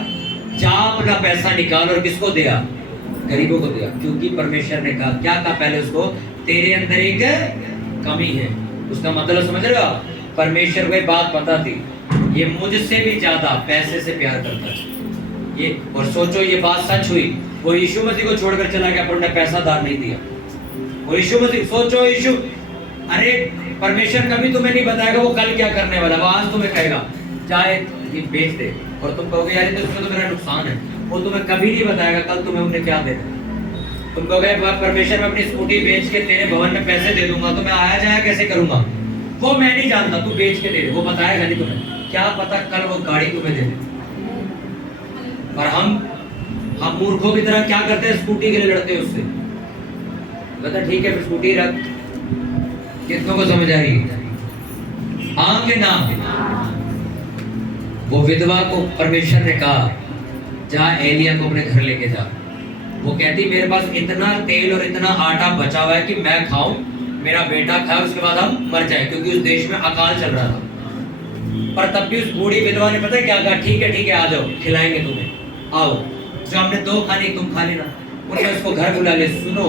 जा अपना पैसा निकाल और किसको दिया? गरीबों को दिया। क्योंकि परमेश्वर ने कहा, क्या कहा पहले उसको? तेरे अंदर एक कमी है। उसका मतलब समझ रहे हो? परमेश्वर को एक बात पता थी, ये मुझसे भी ज्यादा पैसे से प्यार करता है ये। और सोचो ये बात सच हुई, वो यीशु मसीह को छोड़कर चला गया पर उन्हें पैसा दान नहीं दिया। वो यीशु मसीह, सोचो यीशु, अरे परमेश्वर कभी तुम्हें नहीं बताएगा वो कल क्या करने वाला, वो आज तुम्हें कहेगा चाहे ये बेच दे, और तुम कहोगे यार तो इसमें तो मेरा नुकसान है। वो तुम्हें कभी नहीं बताएगा कल तुम्हें उन्हें क्या देना। तुम कहोगे परमेश्वर मैं अपनी स्कूटी बेच के तेरे भवन में पैसे दे दूंगा, तो मैं आया जाया कैसे करूंगा? वो मैं नहीं जानता, तू बेच के दे दे, वो बताएगा नहीं तुम्हें। क्या पता कल वो गाड़ी तुम्हें दे दे। पर हम मूर्खों की तरह क्या करते हैं? स्कूटी के लिए लड़ते हैं उससे। बता ठीक है फिर स्कूटी रख। कितनों को समझ आ रही है? हाँ के नाम। वो विधवा को परमेश्वर ने कहा जा एलिया को अपने घर लेके जा। वो कहती मेरे पास इतना तेल और इतना आटा बचा हुआ है कि मैं खाऊं, मेरा बेटा खाए, उसके बाद हम मर जाए, क्योंकि उस देश में अकाल चल रहा था। पर तब भी उस बूढ़ी विधवा ने पता है क्या कहा? ठीक है आ जाओ, खिलाएंगे तुम्हें, आओ, जो हमने 2 खाने तुम खा लेना। उन्होंने उसको घर बुला ले। सुनो,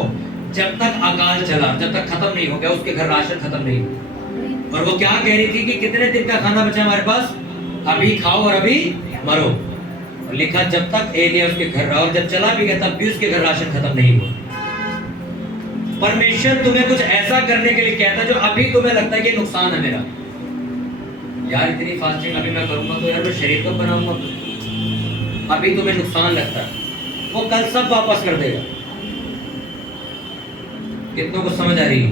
जब तक अकाल चला, जब तक खत्म नहीं हो गया उसके घर राशन खत्म नहीं हुआ। और वो क्या कह रही थी कि कितने दिन का खाना बचा हमारे पास, अभी खाओ और अभी मरो। और लिखा जब तक एलिया उसके घर रहा, और जब चला भी गया तब भी उसके घर राशन खत्म नहीं हुआ। परमेश्वर तुम्हें कुछ ऐसा करने के लिए कहता है जो अभी तुम्हें लगता है कि नुकसान है मेरा। यार इतनी फास्टिंग अभी मैं करूंगा तो यार मैं शरीर कब बनाऊंगा? अभी तुम्हें नुकसान लगता है, वो कल सब वापस कर देगा। कितनों को समझ आ रही है?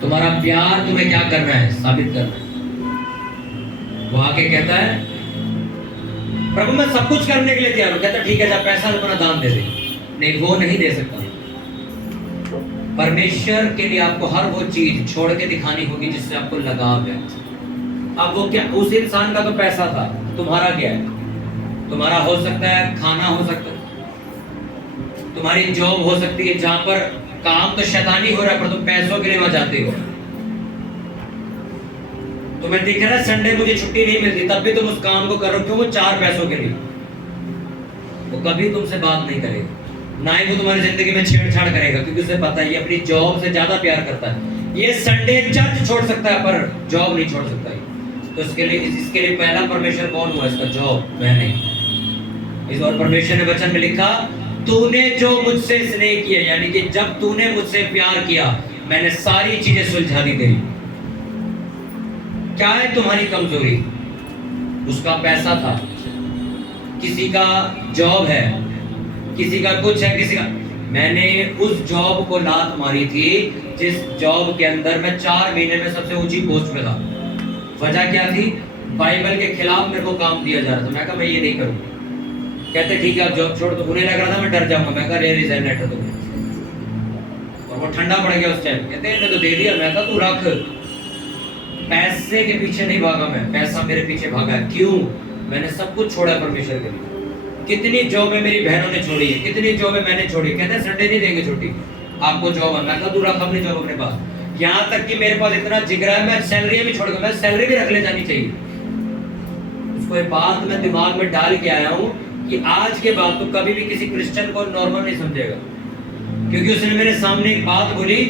तुम्हारा प्यार तुम्हें क्या कर रहा है? साबित कर रहा है। वो आके कहता है प्रभु मैं सब कुछ करने के लिए तैयार हूं। कहता ठीक है जब पैसा अपना दान दे दे। नहीं, वो नहीं दे सकता। परमेश्वर के लिए आपको हर वो चीज छोड़ के दिखानी होगी जिससे आपको लगाव है। अब वो क्या, उस इंसान का तो पैसा था, तुम्हारा क्या है? तुम्हारा हो सकता है खाना, हो सकता है तुम्हारी जॉब हो सकती है जहां पर काम तो शैतानी हो रहा है पर तुम पैसों के लिए वहां जाते हो। तुम्हें दिख रहा है संडे मुझे छुट्टी नहीं मिलती, तब भी तुम उस काम को करो। क्यों? वो 4 पैसों के लिए। वो कभी तुमसे बात नहीं करेगा, ना ही वो तुम्हारी जिंदगी में छेड़छाड़ करेगा, क्योंकि उसे पता है ये अपनी जॉब से ज्यादा प्यार करता है। ये संडे चर्च छोड़ सकता है पर जॉब नहीं छोड़ सकता है। तो इसके लिए पहला परमेश्वर कौन हुआ? इसका जॉब, मैं नहीं। इस और परमेश्वर ने वचन में लिखा तूने जो मुझसे स्नेह किया, यानी कि जब तूने मुझसे प्यार किया मैंने सारी चीजें सुलझा दी तेरी। क्या है तुम्हारी कमजोरी? उसका पैसा था, किसी का जॉब है, किसी का कुछ है, किसी का। मैंने उस जॉब को लात मारी थी जिस जॉब के अंदर मैं 4 महीने में सबसे ऊंची पोस्ट पे था। वजह क्या थी? बाइबल के खिलाफ मेरे को काम दिया जा रहा था। मैं कहा मैं ये नहीं करूंगा। कहते ठीक है आप जॉब छोड़ दो। उन्हें लग रहा था मैं डर जाऊंगा। मैं कहा रिजाइन लेटर दो। और वो ठंडा पड़ गया उस टाइम। कहते इन्हें तो दे दिया। मैं कहा तू रख। पैसे के पीछे नहीं भागा मैं, पैसा मेरे पीछे भागा। क्यों? मैंने सब कुछ छोड़ा परमेश्वर के लिए। कितनी जॉबें मेरी बहनों ने छोड़ी है, कितनी जॉबें मैंने छोड़ी। कहते हैं संडे नहीं देंगे छुट्टी, आपको जॉब है। मैं कहा तू रख अपनी जॉब अपने पास। यहाँ तक कि मेरे पास इतना जिगरा है मैं सैलरी भी छोड़ दूं, मैं सैलरी भी रख ले जानी चाहिए। उसको एक बात मैं दिमाग में डाल के आया हूँ कि आज के बाद तो कभी भी किसी क्रिश्चियन को नॉर्मल नहीं समझेगा। क्योंकि उसने मेरे सामने एक बात बोली,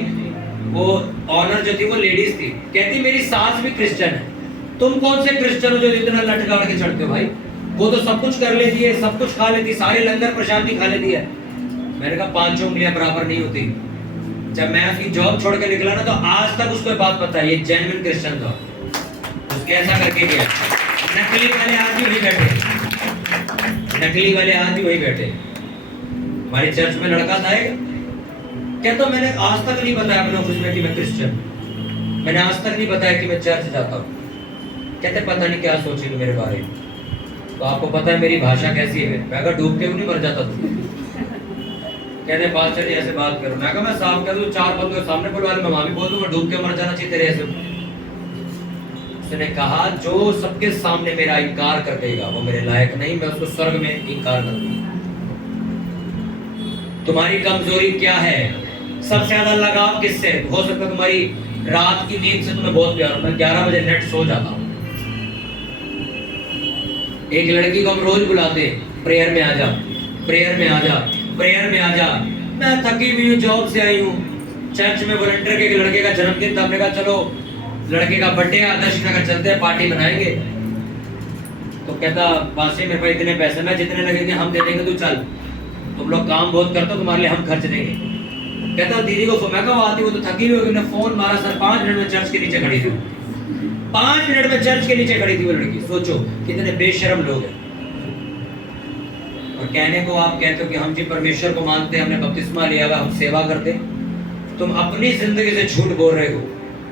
वो ऑनर जो थी वो लेडीज थी। कहती मेरी सास भी क्रिश्चियन है। तुम कौन से क्रिश्चियन हो जो इतना लट गाड़ के चढ़ते हो भाई? वो तो सब कुछ कर लेती है, सब कुछ खा लेती, सारे लंगर प्रसाद भी खा लेती है। मैंने कहा 5 उंगलियां बराबर नहीं होती। जब मैं उसकी जॉब छोड़ के निकला ना तो आज तक उसको बात पता है, ये जेन्युइन क्रिश्चियन था। उसके ऐसा करके गया। नकली वाले आज भी वही बैठे, नकली वाले आज भी वही बैठे। हमारे चर्च में लड़का था एक, कहता मैंने आज तक नहीं बताया अपने ऑफिस में कि मैं क्रिश्चियन, मैंने आज तक नहीं बताया कि मैं चर्च जाता हूँ। कहते पता नहीं क्या सोचेंगे मेरे बारे में। तो आपको पता है मेरी भाषा कैसी है? मैं कहा डूब के नहीं मर जाता तू। कहते पास्टर जी ऐसे बात करो। मैं कहा मैं साफ कह दूं 4 बंदों के सामने बुलवा ले, मैं वहां भी बोल दूंगा डूब के मर जाना चाहिए तेरे ऐसे। उसने कहा जो सबके सामने मेरा इनकार कर देगा वो मेरे लायक नहीं, मैं उसको स्वर्ग में इनकार कर दूंगा। तुम्हारी कमजोरी क्या है? सबसे ज्यादा लगाव किससे? हो सकता है तुम्हारी रात की नींद से तुम्हें बहुत प्यार हो। मैं 11 बजे नेट सो जाता हूँ। एक लड़की को हम रोज बुलाते, प्रेयर में आ जा, प्रेयर में आ जा, प्रेयर में आ जा। मैं थकी हुई हूँ, जॉब से आई हूँ। चर्च में वॉलंटियर के एक लड़के का जन्मदिन था, हमने कहा चलो लड़के का बर्थडे आदर्श नगर चलते हैं, पार्टी बनाएंगे। तो कहता बासी मेरे पास इतने पैसे, मैं जितने लगेंगे हम दे देंगे, तू चल, तुम लोग काम बहुत करते हो, तुम्हारे लिए हम खर्च देंगे। कहता दीदी को मैं कहा आती, वो तो थकी हुई, मैंने फोन मारा, सर 5 मिनट में चर्च के नीचे खड़ी थी। 5 मिनट में चर्च के नीचे खड़ी थी वो लड़की। सोचो कितने बेशर्म लोग हैं। और कहने को आप कहते हो कि हम जी परमेश्वर को मानते हैं, हमने बपतिस्मा लिया हुआ, हम सेवा करते। तुम अपनी जिंदगी से झूठ बोल रहे हो,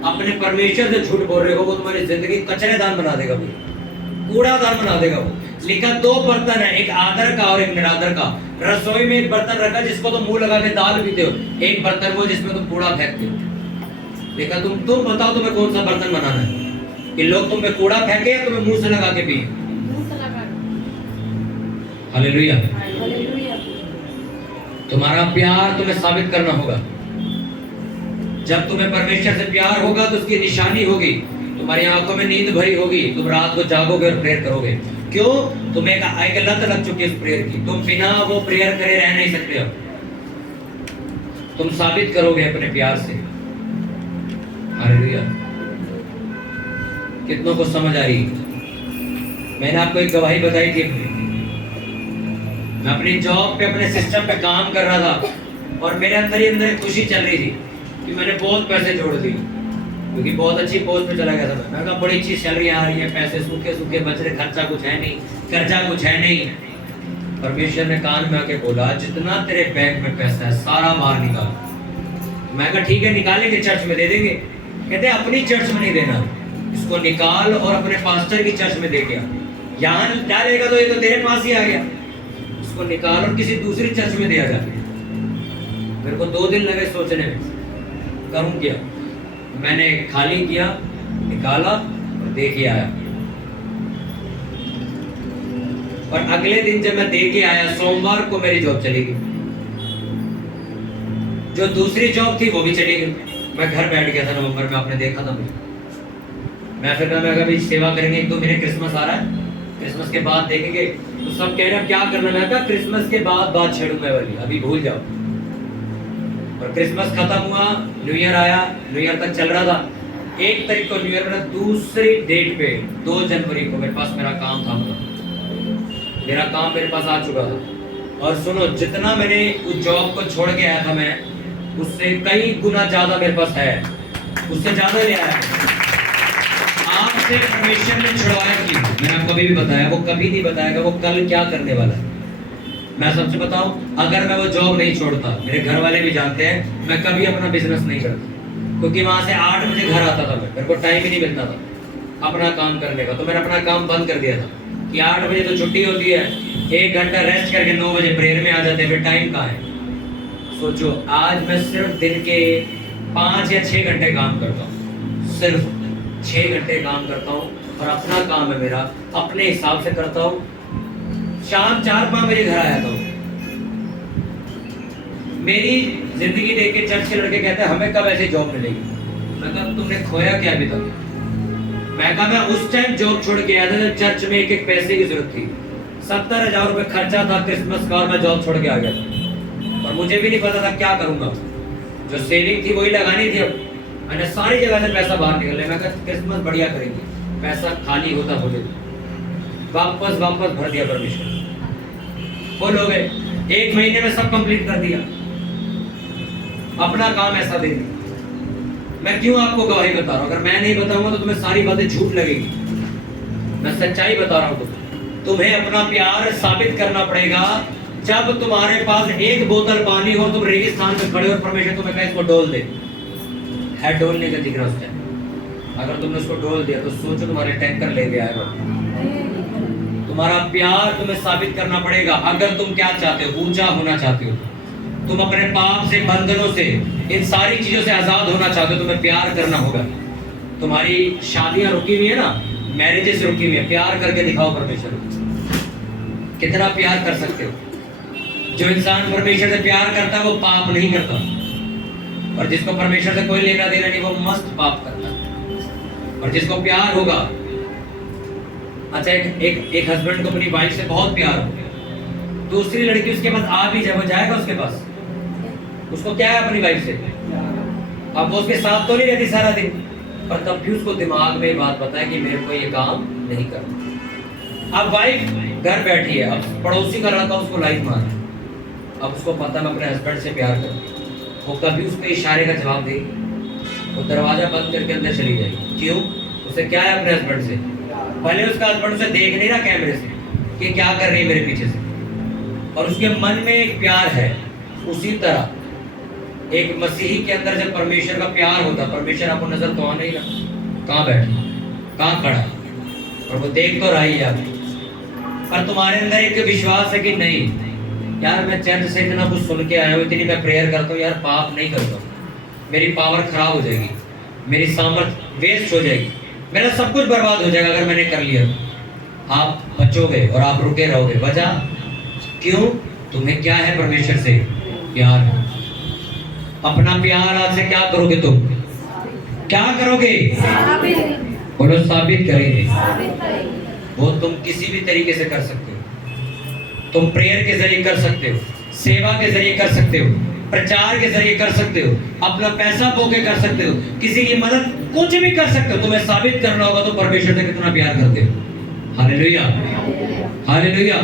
अपने परमेश्वर से झूठ बोल रहे हो। वो तुम्हारी जिंदगी कचरेदान बना देगा, वो कूड़ादान बना देगा। वो लिखा 2 बर्तन है, एक आदर का और एक निरादर का। रसोई में एक बर्तन रखा जिसको तुम मुंह लगा के दाल पीते हो, एक बर्तन वो जिसमें तुम कूड़ा फेंकते हो। देखा तुम बताओ तुम्हें कौन सा बर्तन बनाना है कि लोग तुम पे कूड़ा फेंके या तुम्हें मुंह से लगा के पिए? हालेलुया। तुम्हारा प्यार तुम्हें साबित करना होगा। जब तुम्हें परमेश्वर से प्यार होगा तो उसकी निशानी होगी, तुम्हारी आंखों में नींद भरी होगी, तुम रात को जागोगे और प्रेयर करोगे। क्यों? तुम्हें एक लत लग चुकी है इस प्रेयर की, तुम बिना वो प्रेयर करे रह नहीं सकते हो। तुम साबित करोगे अपने प्यार से। हालेलुया। कितनों को समझ आ रही? मैंने आपको एक गवाही बताई थी अपनी। मैं अपनी जॉब पे अपने सिस्टम पे काम कर रहा था और मेरे अंदर ही अंदर खुशी चल रही थी कि मैंने बहुत पैसे जोड़ दिए, क्योंकि बहुत अच्छी पोस्ट पे चला गया था। मैं कहा बड़ी अच्छी सैलरी आ रही है, पैसे सूखे सूखे बच रहे, खर्चा कुछ है नहीं, कर्जा कुछ है नहीं। परमेश्वर ने कान में आके बोला जितना तेरे बैंक में पैसा है सारा बाहर निकाल। मैं कहा ठीक है निकालेंगे, चर्च में दे देंगे। कहते अपनी चर्च में नहीं देना, इसको निकाल और अपने पास्टर की चर्च में दे के आ। यहाँ डालेगा तो ये तो तेरे पास ही आ गया, इसको निकाल और किसी दूसरी चर्च में दिया जाए। मेरे को 2 दिन लगे सोचने में, करूं क्या। मैंने खाली किया, निकाला और दे के आया। और अगले दिन जब मैं दे के आया, सोमवार को मेरी जॉब चली गई। जो दूसरी जॉब थी वो भी चली गई। मैं घर बैठ गया था नवंबर में, आपने देखा था मुझे। मैं फिर मैं अभी सेवा करेंगे, 1-2 महीने क्रिसमस आ रहा है, क्रिसमस के बाद देखेंगे। तो सब कह रहे हैं क्या करना। मैं कहा क्रिसमस के बाद बात छेड़ूंगा वाली, अभी भूल जाओ। और क्रिसमस खत्म हुआ, न्यू ईयर आया, न्यू ईयर तक चल रहा था। 1 तारीख को न्यू ईयर में, दूसरी डेट पे 2 जनवरी को मेरे पास मेरा काम था, मेरा काम मेरे पास आ चुका था। और सुनो, जितना मैंने उस जॉब को छोड़ के आया था मैं, उससे कई गुना ज्यादा मेरे पास है, उससे ज्यादा ले आया। आपसे परमेश्वर ने छुड़वाया क्यों? मैंने आपको कभी भी बताया, वो कभी नहीं बताएगा वो कल क्या करने वाला है। मैं सबसे बताऊं, अगर मैं वो जॉब नहीं छोड़ता, मेरे घर वाले भी जानते हैं, मैं कभी अपना बिजनेस नहीं करता। क्योंकि वहां से 8 बजे घर आता था मैं, मेरे को टाइम ही नहीं मिलता था अपना काम करने का। तो मैंने अपना काम बंद कर दिया था कि 8 बजे तो छुट्टी होती है, 1 घंटा रेस्ट करके 9 बजे प्रेयर में आ जाते, फिर टाइम कहाँ है। सोचो, आज मैं सिर्फ दिन के 5 या 6 घंटे काम करता हूँ, सिर्फ 6 घंटे काम करता हूँ। और अपना काम है मेरा, अपने हिसाब से करता हूँ। शाम 4-5 बजे घर आया था। मेरी जिंदगी देख के चर्च के लड़के कहते हैं हमें कब ऐसी जॉब मिलेगी। मैं कहा तुमने खोया क्या अभी तक? मैं कहा मैं उस टाइम जॉब छोड़ के आया था जब चर्च में 1-1 पैसे की जरूरत थी। 70,000 रुपए खर्चा था क्रिसमस का और मैं जॉब छोड़ के आ गया था। और मुझे भी नहीं पता था क्या करूंगा, जो सेविंग थी वही लगानी थी। अब मैंने सारी जगह से पैसा बाहर निकले। मैं कहा क्रिसमस बढ़िया करेंगे, पैसा खाली होता मुझे वापस भर दिया परमेश्वर। फुल हो गए, 1 महीने में सब कंप्लीट कर दिया, अपना काम ऐसा दे दिया। मैं क्यों आपको गवाही बता रहा हूं? अगर मैं नहीं बताऊंगा तो तुम्हें सारी बातें झूठ लगेगी। मैं सच्चाई बता रहा हूं। तुम्हें अपना प्यार साबित करना पड़ेगा। जब तुम्हारे पास 1 बोतल पानी हो, तुम रेगिस्तान में खड़े हो, परमेश्वर तुम्हें कहे इसको डोल दे, है डोलने का जिक्र उस टाइम। अगर तुमने उसको डोल दिया तो सोचो तुम्हारे टैंकर ले गया है। तुम्हारा प्यार तुम्हें साबित करना पड़ेगा। अगर तुम क्या चाहते हो, ऊंचा होना चाहते हो, तुम अपने पाप से, बंधनों से, इन सारी चीजों से आजाद होना चाहते हो, तुम्हें प्यार करना होगा। तुम्हारी शादियां रुकी हुई है ना, मैरिजेस रुकी हुई है, प्यार करके दिखाओ परमेश्वर को। कितना प्यार कर सकते हो। जो इंसान परमेश्वर से प्यार करता है वो पाप नहीं करता, और जिसको परमेश्वर से कोई लेना देना नहीं वो मस्त पाप करता है। और जिसको प्यार होगा, अच्छा एक हस्बैंड को अपनी वाइफ से बहुत प्यार हो, दूसरी लड़की उसके पास आ भी जाए, वो जाएगा उसके पास? उसको क्या है अपनी वाइफ से? अब वो उसके साथ तो नहीं रहती सारा दिन, पर तब भी उसको दिमाग में बात पता है कि मेरे को ये काम नहीं करना। अब वाइफ घर बैठी है, अब पड़ोसी का लड़का उसको लाइट मार, अब उसको पता मैं अपने हस्बैंड से प्यार करती, वो कभी उसके इशारे का जवाब देगी? वो दरवाजा बंद करके अंदर चली जाएगी। क्यों? उसे क्या है अपने हस्बैंड से? पहले उसका हस्बैंड उसे देख नहीं रहा कैमरे से कि क्या कर रही है मेरे पीछे से, और उसके मन में एक प्यार है। उसी तरह एक मसीही के अंदर जब परमेश्वर का प्यार होता, परमेश्वर आपको नजर तो आ नहीं रहा, कहाँ बैठा, कहाँ खड़ा, और वो देख तो रहा ही है, पर तुम्हारे अंदर एक विश्वास है कि नहीं यार मैं चर्च से इतना कुछ सुन के आया हूँ, इतनी मैं प्रेयर करता हूँ, यार पाप नहीं करता हूँ, मेरी पावर खराब हो जाएगी, मेरी सामर्थ वेस्ट हो जाएगी, मेरा सब कुछ बर्बाद हो जाएगा अगर मैंने कर लिया। आप बचोगे और आप रुके रहोगे। वजह क्यों? तुम्हें क्या है परमेश्वर से? प्यार। अपना प्यार आज से क्या करोगे तुम? क्या करोगे? बोलो साबित करेंगे। वो तुम किसी भी तरीके से कर सकते हो। तुम प्रेयर के जरिए कर सकते हो, सेवा के जरिए कर सकते हो, प्रचार के जरिए कर सकते हो, अपना पैसा बो के कर सकते हो, किसी की मदद, कुछ भी कर सकते हो। तुम्हें साबित करना होगा तो परमेश्वर से कितना प्यार करते हो। Hallelujah, hallelujah.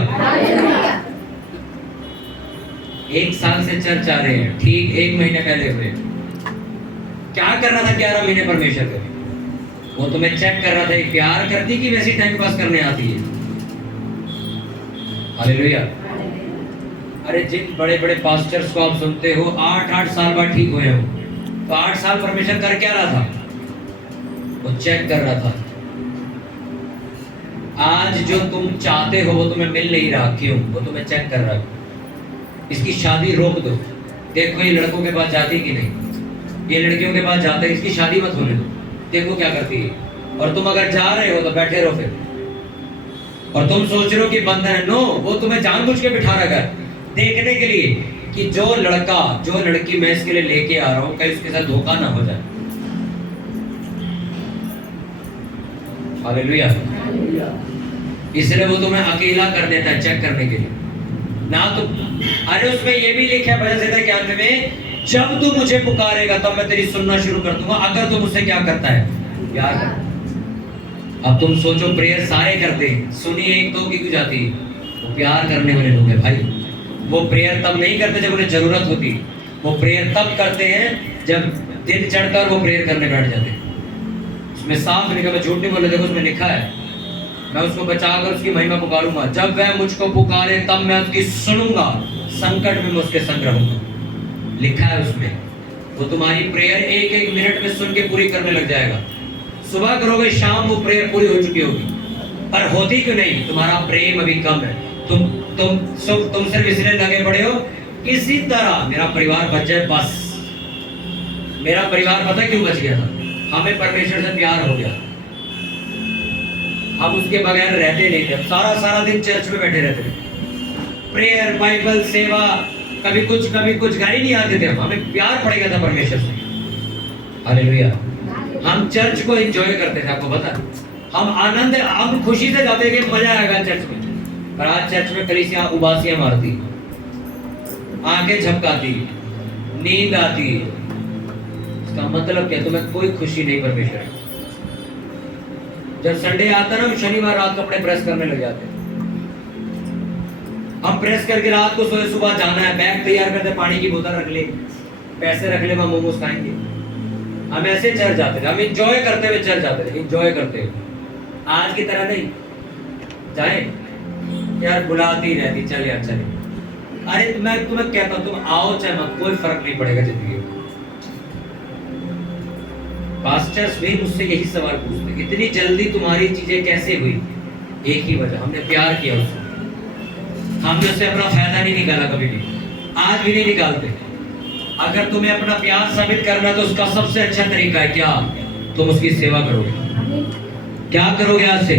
1 साल से चर्च आ रहे हैं, ठीक 1 महीने पहले हुए, क्या कर रहा था 11 महीने परमेश्वर के? वो तुम्हें चेक कर रहा था प्यार करती कि वैसी टाइम पास करने आती है। हालेलुया। अरे जिन बड़े बड़े पास्टर्स को आप सुनते हो 8-8 साल बाद ठीक हुए हो, तो 8 साल परमेश्वर कर क्या रहा था? वो चेक कर रहा था। आज जो तुम चाहते हो वो तुम्हें मिल नहीं रहा, क्यों? वो तुम्हें चेक कर रहा है। इसकी शादी रोक दो, देखो ये लड़कों के पास जाती कि नहीं, ये लड़कियों के पास जाते, इसकी शादी मत होने दो, देखो क्या करती है। और तुम अगर जा रहे हो तो बैठे रहो फिर, और तुम सोच रहे हो कि बंधन है। नो, वो तुम्हें जानबूझ के बिठा रखा है देखने के लिए कि जो लड़का, जो लड़की मैं इसके लिए लेके आ रहा हूं, कहीं उसके साथ धोखा ना हो जाए। हालेलुया। इसलिए वो तुम्हें अकेला कर देता है चेक करने के लिए ना। तो अरे उसमें ये भी लिखा है भजन संहिता 91 में, जब तू मुझे पुकारेगा तब मैं तेरी सुनना शुरू कर दूंगा, अगर तू मुझसे क्या करता है? प्यार करता। अब तुम सोचो प्रेयर सारे करते हैं, सुनिए 1-2 की क्यों जाती है? वो प्यार करने वाले लोग हैं भाई। वो प्रेयर तब नहीं करते जब उन्हें जरूरत होती, वो प्रेयर तब करते हैं जब दिन चढ़कर वो प्रेयर करने बैठ जाते हैं। उसमें साफ लिखा, मैं झूठ नहीं बोल रहा, देखो उसमें लिखा है, मैं उसको बचाकर उसकी महिमा पुकारूंगा, जब वह मुझको पुकारे तब मैं उसकी सुनूंगा, संकट में मैं उसके संग रहूंगा। लिखा है उसमें। वो तुम्हारी प्रेयर 1-1 मिनट में सुन के पूरी करने लग जाएगा। सुबह करोगे, शाम वो प्रेयर पूरी हो चुकी होगी, पर होती क्यों नहीं? तुम्हारा प्रेम अभी कम है। तुम सिर्फ इसलिए लगे पड़े हो किसी तरह मेरा परिवार बच जाए, बस। मेरा परिवार पता क्यों बच गया था? हमें परमेश्वर से प्यार हो गया, हम उसके बगैर रहते नहीं थे। सारा दिन चर्च में बैठे रहते थे, प्रेयर, बाइबल, सेवा, कभी कुछ घर ही नहीं आते थे। हमें प्यार पड़ गया था परमेश्वर से। हालेलुया। हम चर्च को एंजॉय करते थे, आपको पता, हम आनंद, हम खुशी से जाते कि मजा आएगा चर्च में। पर आज चर्च में कलीसिया उबासियां मारती, आंखें झपकाती, नींद आती। इसका मतलब क्या? तुम्हें कोई खुशी नहीं परमेश्वर। जब संडे आता ना, शनिवार रात कपड़े प्रेस करने लग जाते, हम प्रेस करके रात को सोए, सुबह जाना है, बैग तैयार करते, पानी की बोतल रख ले, पैसे रख ले, वहां मोमोज खाएंगे। हम ऐसे चर्च जाते थे, हम इंजॉय करते हुए चर्च जाते थे, इंजॉय करते हुए। आज की तरह नहीं, जाए यार बुलाती रहती, चल यार चले। अरे मैं तुम्हें कहता हूं, तुम आओ चाहे मत, कोई फर्क नहीं पड़ेगा जिंदगी में। पास्टर्स भी मुझसे यही सवाल पूछते, इतनी जल्दी तुम्हारी चीजें कैसे हुई? एक ही वजह, हमने प्यार किया उससे। हमने उससे अपना फायदा नहीं निकाला कभी भी, आज भी नहीं निकालते। अगर तुम्हें अपना प्यार साबित करना तो उसका सबसे अच्छा तरीका है क्या? तुम उसकी सेवा करोगे। क्या करोगे आज से?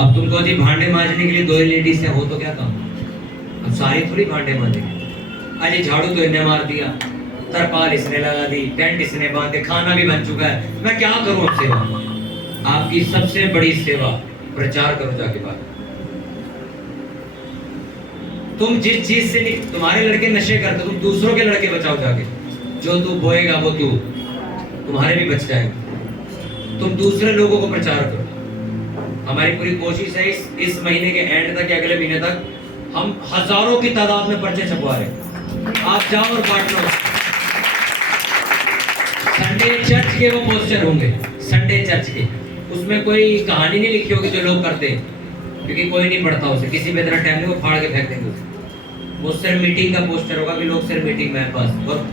अब तुमको जी भांडे मांजने के लिए 2 लेडीज है, हो तो क्या काम? अब सारी थोड़ी भांडे मांजेंगे। अरे झाड़ू तो इन्हें मार दिया, तरपाल इसने लगा दी, टेंट इसने बांधे, खाना भी बन चुका है, मैं क्या करूं अब सेवा? आपकी सबसे बड़ी सेवा प्रचार करो जाके बाहर। तुम जिस चीज से नहीं, तुम्हारे लड़के नशे करते, तुम दूसरों के लड़के बचाओ जाके। जो तू बोएगा वो तू तुम्हारे भी बच जाएंगे। तुम दूसरे लोगों को प्रचार करो। हमारी पूरी कोशिश है इस महीने के एंड तक या अगले महीने तक हम हजारों की तादाद में पर्चे छपवा रहे हैं। आप जाओ और बांट लो। संडे चर्च के वो पोस्टर होंगे, संडे चर्च के, उसमें कोई कहानी नहीं लिखी होगी जो लोग करते हैं, क्योंकि कोई नहीं पढ़ता उसे, किसी भी तरह टाइम नहीं, वो फाड़ के फेंक देंगे उसे। वो सिर्फ मीटिंग का पोस्टर होगा कि लोग सिर्फ मीटिंग में है बस, और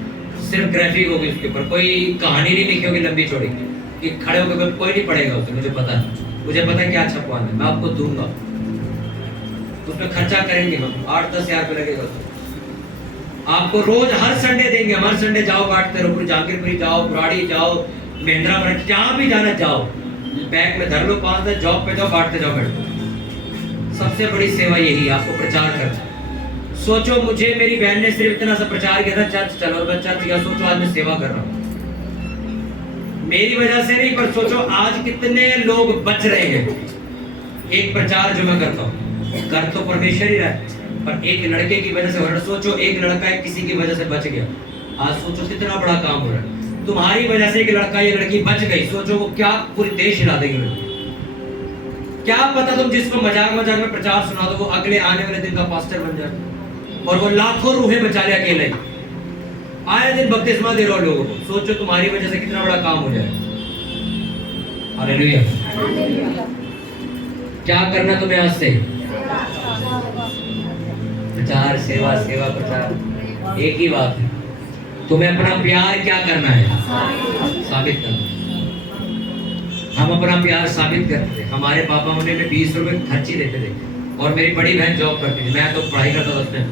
सिर्फ ग्राफिक होगी उसके ऊपर, कोई कहानी नहीं लिखी होगी लंबी चौड़ी कि खड़े होकर कोई नहीं पढ़ेगा उसे। मुझे पता है क्या छपवाना है, मैं आपको दूंगा। उसमें खर्चा करेंगे हम, 8-10 हज़ार रुपये लगेगा उसमें। आपको रोज हर संडे देंगे, हर संडे जाओ बांटते रहो, जहांगीरपुरी जाओ, बुराड़ी जाओ, महिंद्रा पर जहाँ भी जाना जाओ, बैग में धर लो 5-10, जॉब पे जाओ, बांटते जाओ बैठो। सबसे बड़ी सेवा यही, आपको प्रचार करना। सोचो मुझे मेरी बहन ने सिर्फ इतना सा प्रचार किया था, चर्च चलो, और मैं चर्च गया, सोचो आज मैं सेवा कर रहा हूँ। मेरी वजह से नहीं, पर सोचो आज कितने लोग बच रहे हैं एक प्रचार जो मैं करता हूँ। कर तो परमेश्वर ही रहा है, पर एक लड़के की वजह से, सोचो एक लड़का है किसी की वजह से बच गया, आज सोचो कितना बड़ा काम हो रहा है। तुम्हारी वजह से एक लड़का या लड़की बच गई, सोचो वो क्या पूरी देश हिला देंगे। क्या पता तुम जिसको मजाक में प्रचार सुना दो, वो अगले आने वाले दिन का पास्टर बन जाए और वो लाखों रूहें बचा ले अकेले। आए दिन बपतिस्मा दे रहा हो लोगों को, सोचो तुम्हारी वजह से कितना बड़ा काम हो जाए। हालेलुया। क्या करना तुम्हें आज से? प्रचार, सेवा, सेवा, प्रचार, एक ही बात है। तुम्हें अपना प्यार क्या करना है? साबित करना। हम अपना प्यार साबित करते थे। हमारे पापा मम्मी में 20 रुपए खर्ची देते थे, और मेरी बड़ी बहन जॉब करती थी, मैं तो पढ़ाई करता था उसमें।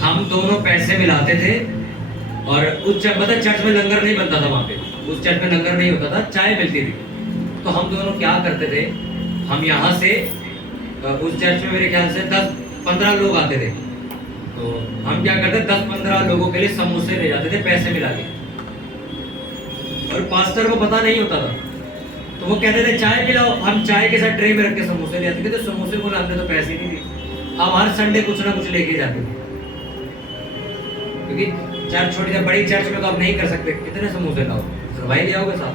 हम दोनों पैसे मिलाते थे, और उस मतलब चर्च में लंगर नहीं बनता था, वहाँ पे उस चर्च में लंगर नहीं होता था, चाय मिलती थी। तो हम दोनों क्या करते थे, हम यहाँ से उस चर्च में मेरे ख्याल से 10-15 लोग आते थे, तो हम क्या करते, 10-15 लोगों के लिए समोसे ले जाते थे पैसे मिला के। और पास्टर को पता नहीं होता था, तो वो कहते थे चाय पिलाओ, हम चाय के साथ ट्रे में रख के समोसे ले आते थे। तो समोसे को लाते तो पैसे नहीं थे, हम हर संडे कुछ ना कुछ लेके जाते थे, क्योंकि चर्च छोटी, बड़ी चर्च में तो आप नहीं कर सकते, कितने समोसे लाओ, भाई ले आओगे साथ,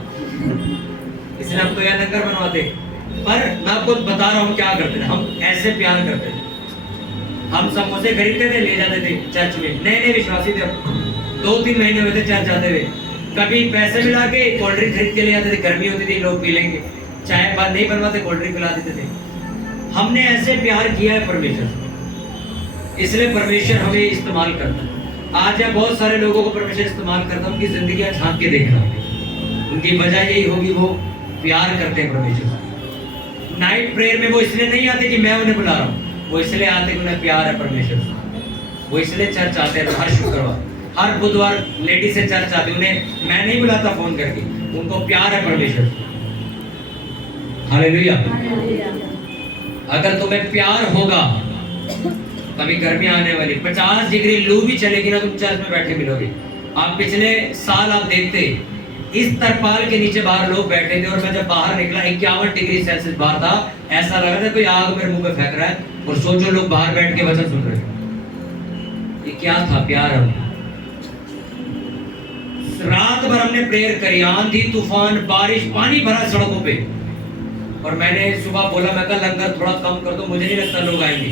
इसलिए हम तो यहाँ लंगर बनवाते। पर मैं आपको बता रहा हूँ क्या करते थे, हम ऐसे प्यार करते थे। हम समोसे खरीदते थे, ले जाते थे चर्च में। नए नए विश्वासी थे, 2-3 महीने हुए थे चर्च जाते हुए। कभी पैसे मिला के कोल्ड ड्रिंक खरीद के ले जाते थे, गर्मी होती थी, लोग पी लेंगे, चाय बाद नहीं बनवाते, कोल्ड ड्रिंक पिला देते थे। हमने ऐसे प्यार किया है परमेश्वर, इसलिए परमेश्वर हमें इस्तेमाल करता है। आज या बहुत सारे लोगों को परमेश्वर इस्तेमाल करता है, उनकी जिंदगी झांक के देखना, उनकी वजह यही होगी, वो प्यार करते हैं परमेश्वर। नाइट प्रेयर में वो इसलिए नहीं आते कि मैं उन्हें बुला रहा हूँ, वो इसलिए आते कि उन्हें प्यार है परमेश्वर से। वो इसलिए चर्च आते हैं हर शुक्रवार, हर बुधवार लेडी से चर्च आती, उन्हें मैं नहीं बुलाता फोन करके, उनको प्यार है परमेश्वर से। हालेलुया। अगर तुम्हें प्यार होगा, कभी गर्मी आने वाली 50 डिग्री लू भी चलेगी ना, तुम चर्च में बैठे मिलोगे। आप पिछले साल आप देखते इस तरपाल के नीचे बाहर लोग बैठे थे, और मैं जब बाहर निकला 51 डिग्री सेल्सियस बाहर था, ऐसा लगा था कोई आग मेरे मुंह पे फेंक रहा है। और सोचो लोग बाहर बैठ के वचन सुन रहे हैं, ये क्या था? प्यार। हम रात भर हमने प्रेयर करी, आंधी तूफान बारिश, पानी भरा सड़कों पे, और मैंने सुबह बोला, मैं कहा लंगर थोड़ा कम कर दो, मुझे नहीं लगता लोग आएंगे।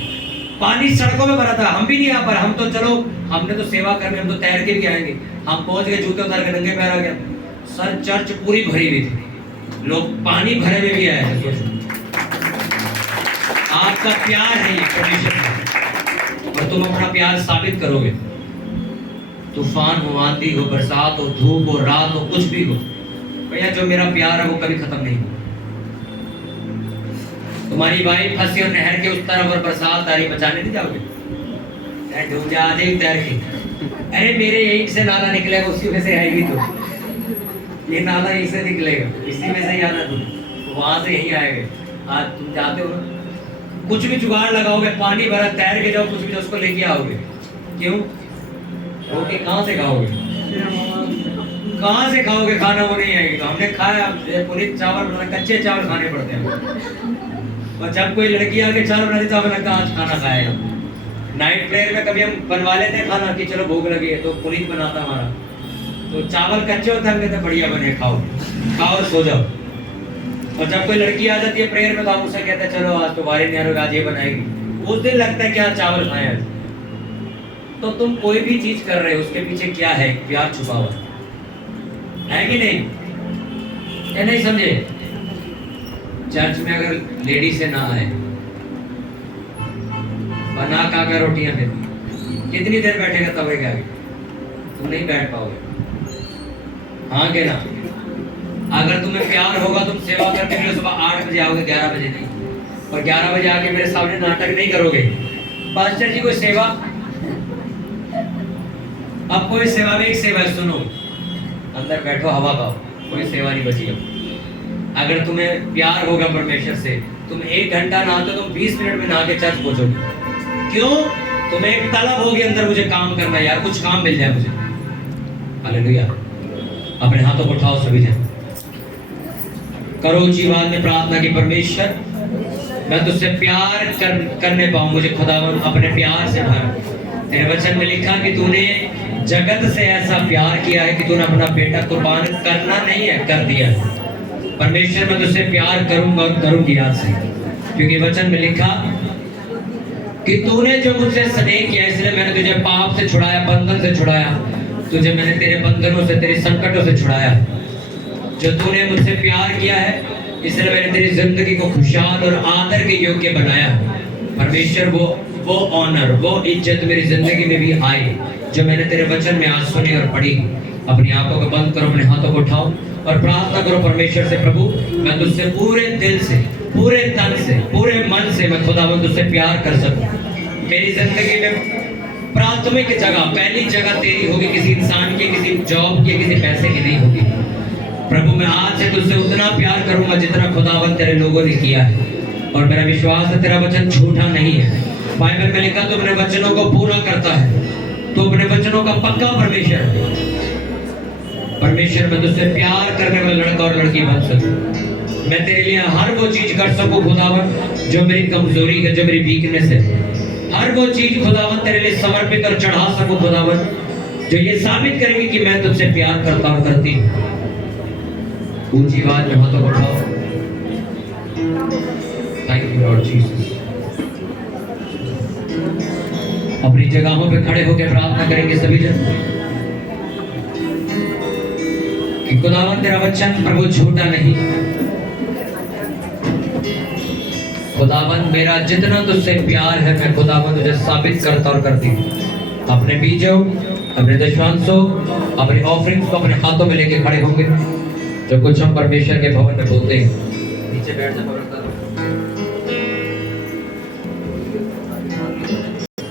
पानी सड़कों में भरा था, हम भी नहीं आ पा रहे। हम तो चलो, हमने तो सेवा करनी, हम तो तैर के भी आएंगे। हम पहुंच गए, जूते उतार के नंगे पैर आ गया। सर चर्च पूरी भरी हुई थी, लोग पानी भरे में भी आए थे। सोचो, आपका प्यार है ये परमेश्वर, और तुम अपना प्यार साबित करोगे। तूफान हो, आंधी हो, बरसात हो, धूप हो, रात हो, कुछ भी हो, भैया जो मेरा प्यार है वो कभी खत्म नहीं होगा। तुम्हारी वाइफ फंसी और नहर के उस तरफ और बरसात आ रही, बचाने नहीं जाओगे? डूब जा, तैर के, अरे मेरे यहीं से नाला निकलेगा, उसी में से आएगी तो। ये नाला यहीं से निकलेगा, इसी में से ही आना तुम, वहां से यहीं आएंगे। आज तुम जाते हो ना, कुछ भी जुगाड़ लगाओगे, पानी भरा तैर के जाओ, कुछ भी उसको लेके आओगे। क्यों? रोटी कहाँ से खाओगे? कहाँ से खाओगे? खाना वो नहीं आएगी। तो हमने खाया पूरी चावल बना, कच्चे चावल खाने पड़ते हैं। और जब कोई लड़की आके चावल बनाती तो हमें लगता आज खाना खाएगा। नाइट प्रेयर में कभी हम बनवा लेते हैं खाना कि चलो भूख लगी है, तो पुनीत बनाता हमारा, तो चावल कच्चे होते हम कहते बढ़िया बने, खाओ खाओ और सो जाओ। और जब कोई लड़की आ जाती है प्रेयर में तो हम उसे कहते हैं चलो आज तो बारी नहीं आ रही, आज ये बनाएगी। उस दिन लगता है क्या चावल खाए आज। तो तुम कोई भी चीज कर रहे हो उसके पीछे क्या है? प्यार छुपा हुआ है कि नहीं? या नहीं समझे? चर्च में अगर लेडी से ना आए, बना का रोटियां, फिर कितनी देर बैठेगा तवे के आगे? तुम नहीं बैठ पाओगे। हाँ के ना? अगर तुम्हें प्यार होगा तुम सेवा करने के लिए सुबह 8 बजे आओगे, 11 बजे नहीं। और 11 बजे आके मेरे सामने नाटक नहीं करोगे, पास्टर जी कोई सेवा। अब कोई सेवा में एक सेवा है, सुनो, अंदर बैठो हवा खाओ, कोई सेवा नहीं बची अब। अगर तुम्हें प्यार होगा परमेश्वर से, तुम 1 घंटा नहाते तुम 20 मिनट में नहा के चर्च पहुंचोगे। क्यों? तुम्हें एक तलब होगी अंदर, मुझे काम करना है यार, कुछ काम मिल जाए मुझे। हालेलुया। अपने हाथों को उठाओ सभी जन, करो जीवन में प्रार्थना की परमेश्वर मैं तुझसे प्यार करने पाऊं, मुझे खुदावन अपने प्यार से भर। तेरे वचन में लिखा कि तूने जगत से ऐसा प्यार किया है कि तूने अपना बेटा कुर्बान करना नहीं है, कर दिया। परमेश्वर मैं तुझसे प्यार करूंगा और करूंगी आज से, क्योंकि वचन में लिखा कि तूने जो मुझसे स्नेह किया इसलिए मैंने तुझे पाप से छुड़ाया, बंधन से छुड़ाया, तुझे मैंने तेरे बंधनों से, तेरे संकटों से छुड़ाया। जो तूने मुझसे प्यार किया है इसलिए मैंने तेरी जिंदगी को खुशहाल और आदर के योग्य बनाया। परमेश्वर वो ऑनर, वो इज्जत मेरी जिंदगी में भी आए जो मैंने तेरे वचन में आज सुनी और पढ़ी। अपनी आंखों को बंद करो, अपने हाथों को उठाओ और प्रार्थना करो परमेश्वर से, प्रभु मैं तुझसे पूरे दिल से, पूरे तन से, पूरे मन से मैं खुदावंद तुझसे प्यार कर सकूं। मेरी जिंदगी में प्राथमिक जगह, पहली जगह तेरी होगी, किसी इंसान की, किसी जॉब की, किसी पैसे की नहीं होगी। प्रभु मैं आज से तुझसे उतना प्यार करूंगा जितना खुदावंद तेरे लोगों ने किया है। और मेरा विश्वास है तेरा वचन झूठा नहीं है। बाइबल में लिखा तू अपने वचनों को पूरा करता है, तो अपने वचनों का पक्का परमेश्वर है। परमेश्वर मैं तुझसे प्यार करने वाला लड़का और लड़की बन सकूं। मैं तेरे लिए हर वो चीज कर सकूं खुदावंद जो मेरी कमजोरी है, जो मेरी वीकनेस है। हर वो चीज खुदावंद तेरे लिए समर्पित और चढ़ा सकूं खुदावंद, जो ये साबित करेगी कि मैं तुझसे प्यार करता और करती हूँ। ऊंची आवाज में हाथों को उठाओ। Thank you lord Jesus. अपनी जगहों पे खड़े होकर प्रार्थना करेंगे सभी जन कि खुदावंद तेरा वचन प्रभु झूठा नहीं। खुदावंद मेरा जितना तुझसे प्यार है मैं खुदावंद तुझे साबित करता और करती हूँ। अपने बीजों, अपने दशवांशों, अपने ऑफरिंग्स को अपने हाथों में लेके खड़े होंगे। जो कुछ हम परमेश्वर के भवन में बोलते हैं, नीचे बैठ जा।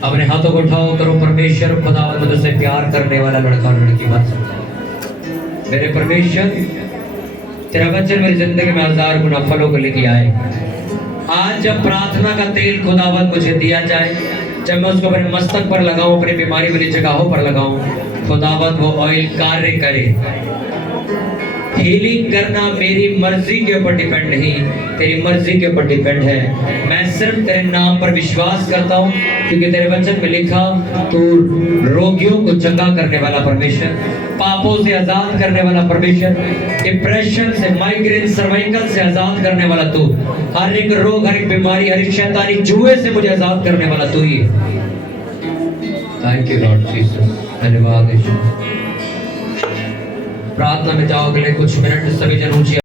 अपने हाथों को उठाओ, करो परमेश्वर खुदावंद मैं तुझसे प्यार करने वाला लड़का और लड़की बन सकता। मेरे परमेश्वर तेरा वचन मेरी जिंदगी में 1000 गुना फलों को लेके आए। आज जब प्रार्थना का तेल खुदावंद मुझे दिया जाए, जब मैं उसको अपने मस्तक पर लगाऊं, अपनी बीमारी वाली जगहों पर लगाऊं, खुदावंद वो ऑयल कार्य करे। हीलिंग करना मेरी मर्जी के ऊपर डिपेंड नहीं, तेरी मर्जी के ऊपर डिपेंड है। मैं सिर्फ तेरे नाम पर विश्वास करता हूँ, क्योंकि तेरे वचन में लिखा तू रोगियों को चंगा करने वाला परमेश्वर, पापों से आजाद करने वाला परमेश्वर, डिप्रेशन से, माइग्रेन, सर्वाइकल से आजाद करने वाला तू, हर एक रोग, हर एक बीमारी, हर एक शैतानी जुए से मुझे आजाद करने वाला तू ही। Thank you lord Jesus. धन्यवाद। प्रार्थना में जाओ, अगले कुछ मिनट सभी जन ऊंची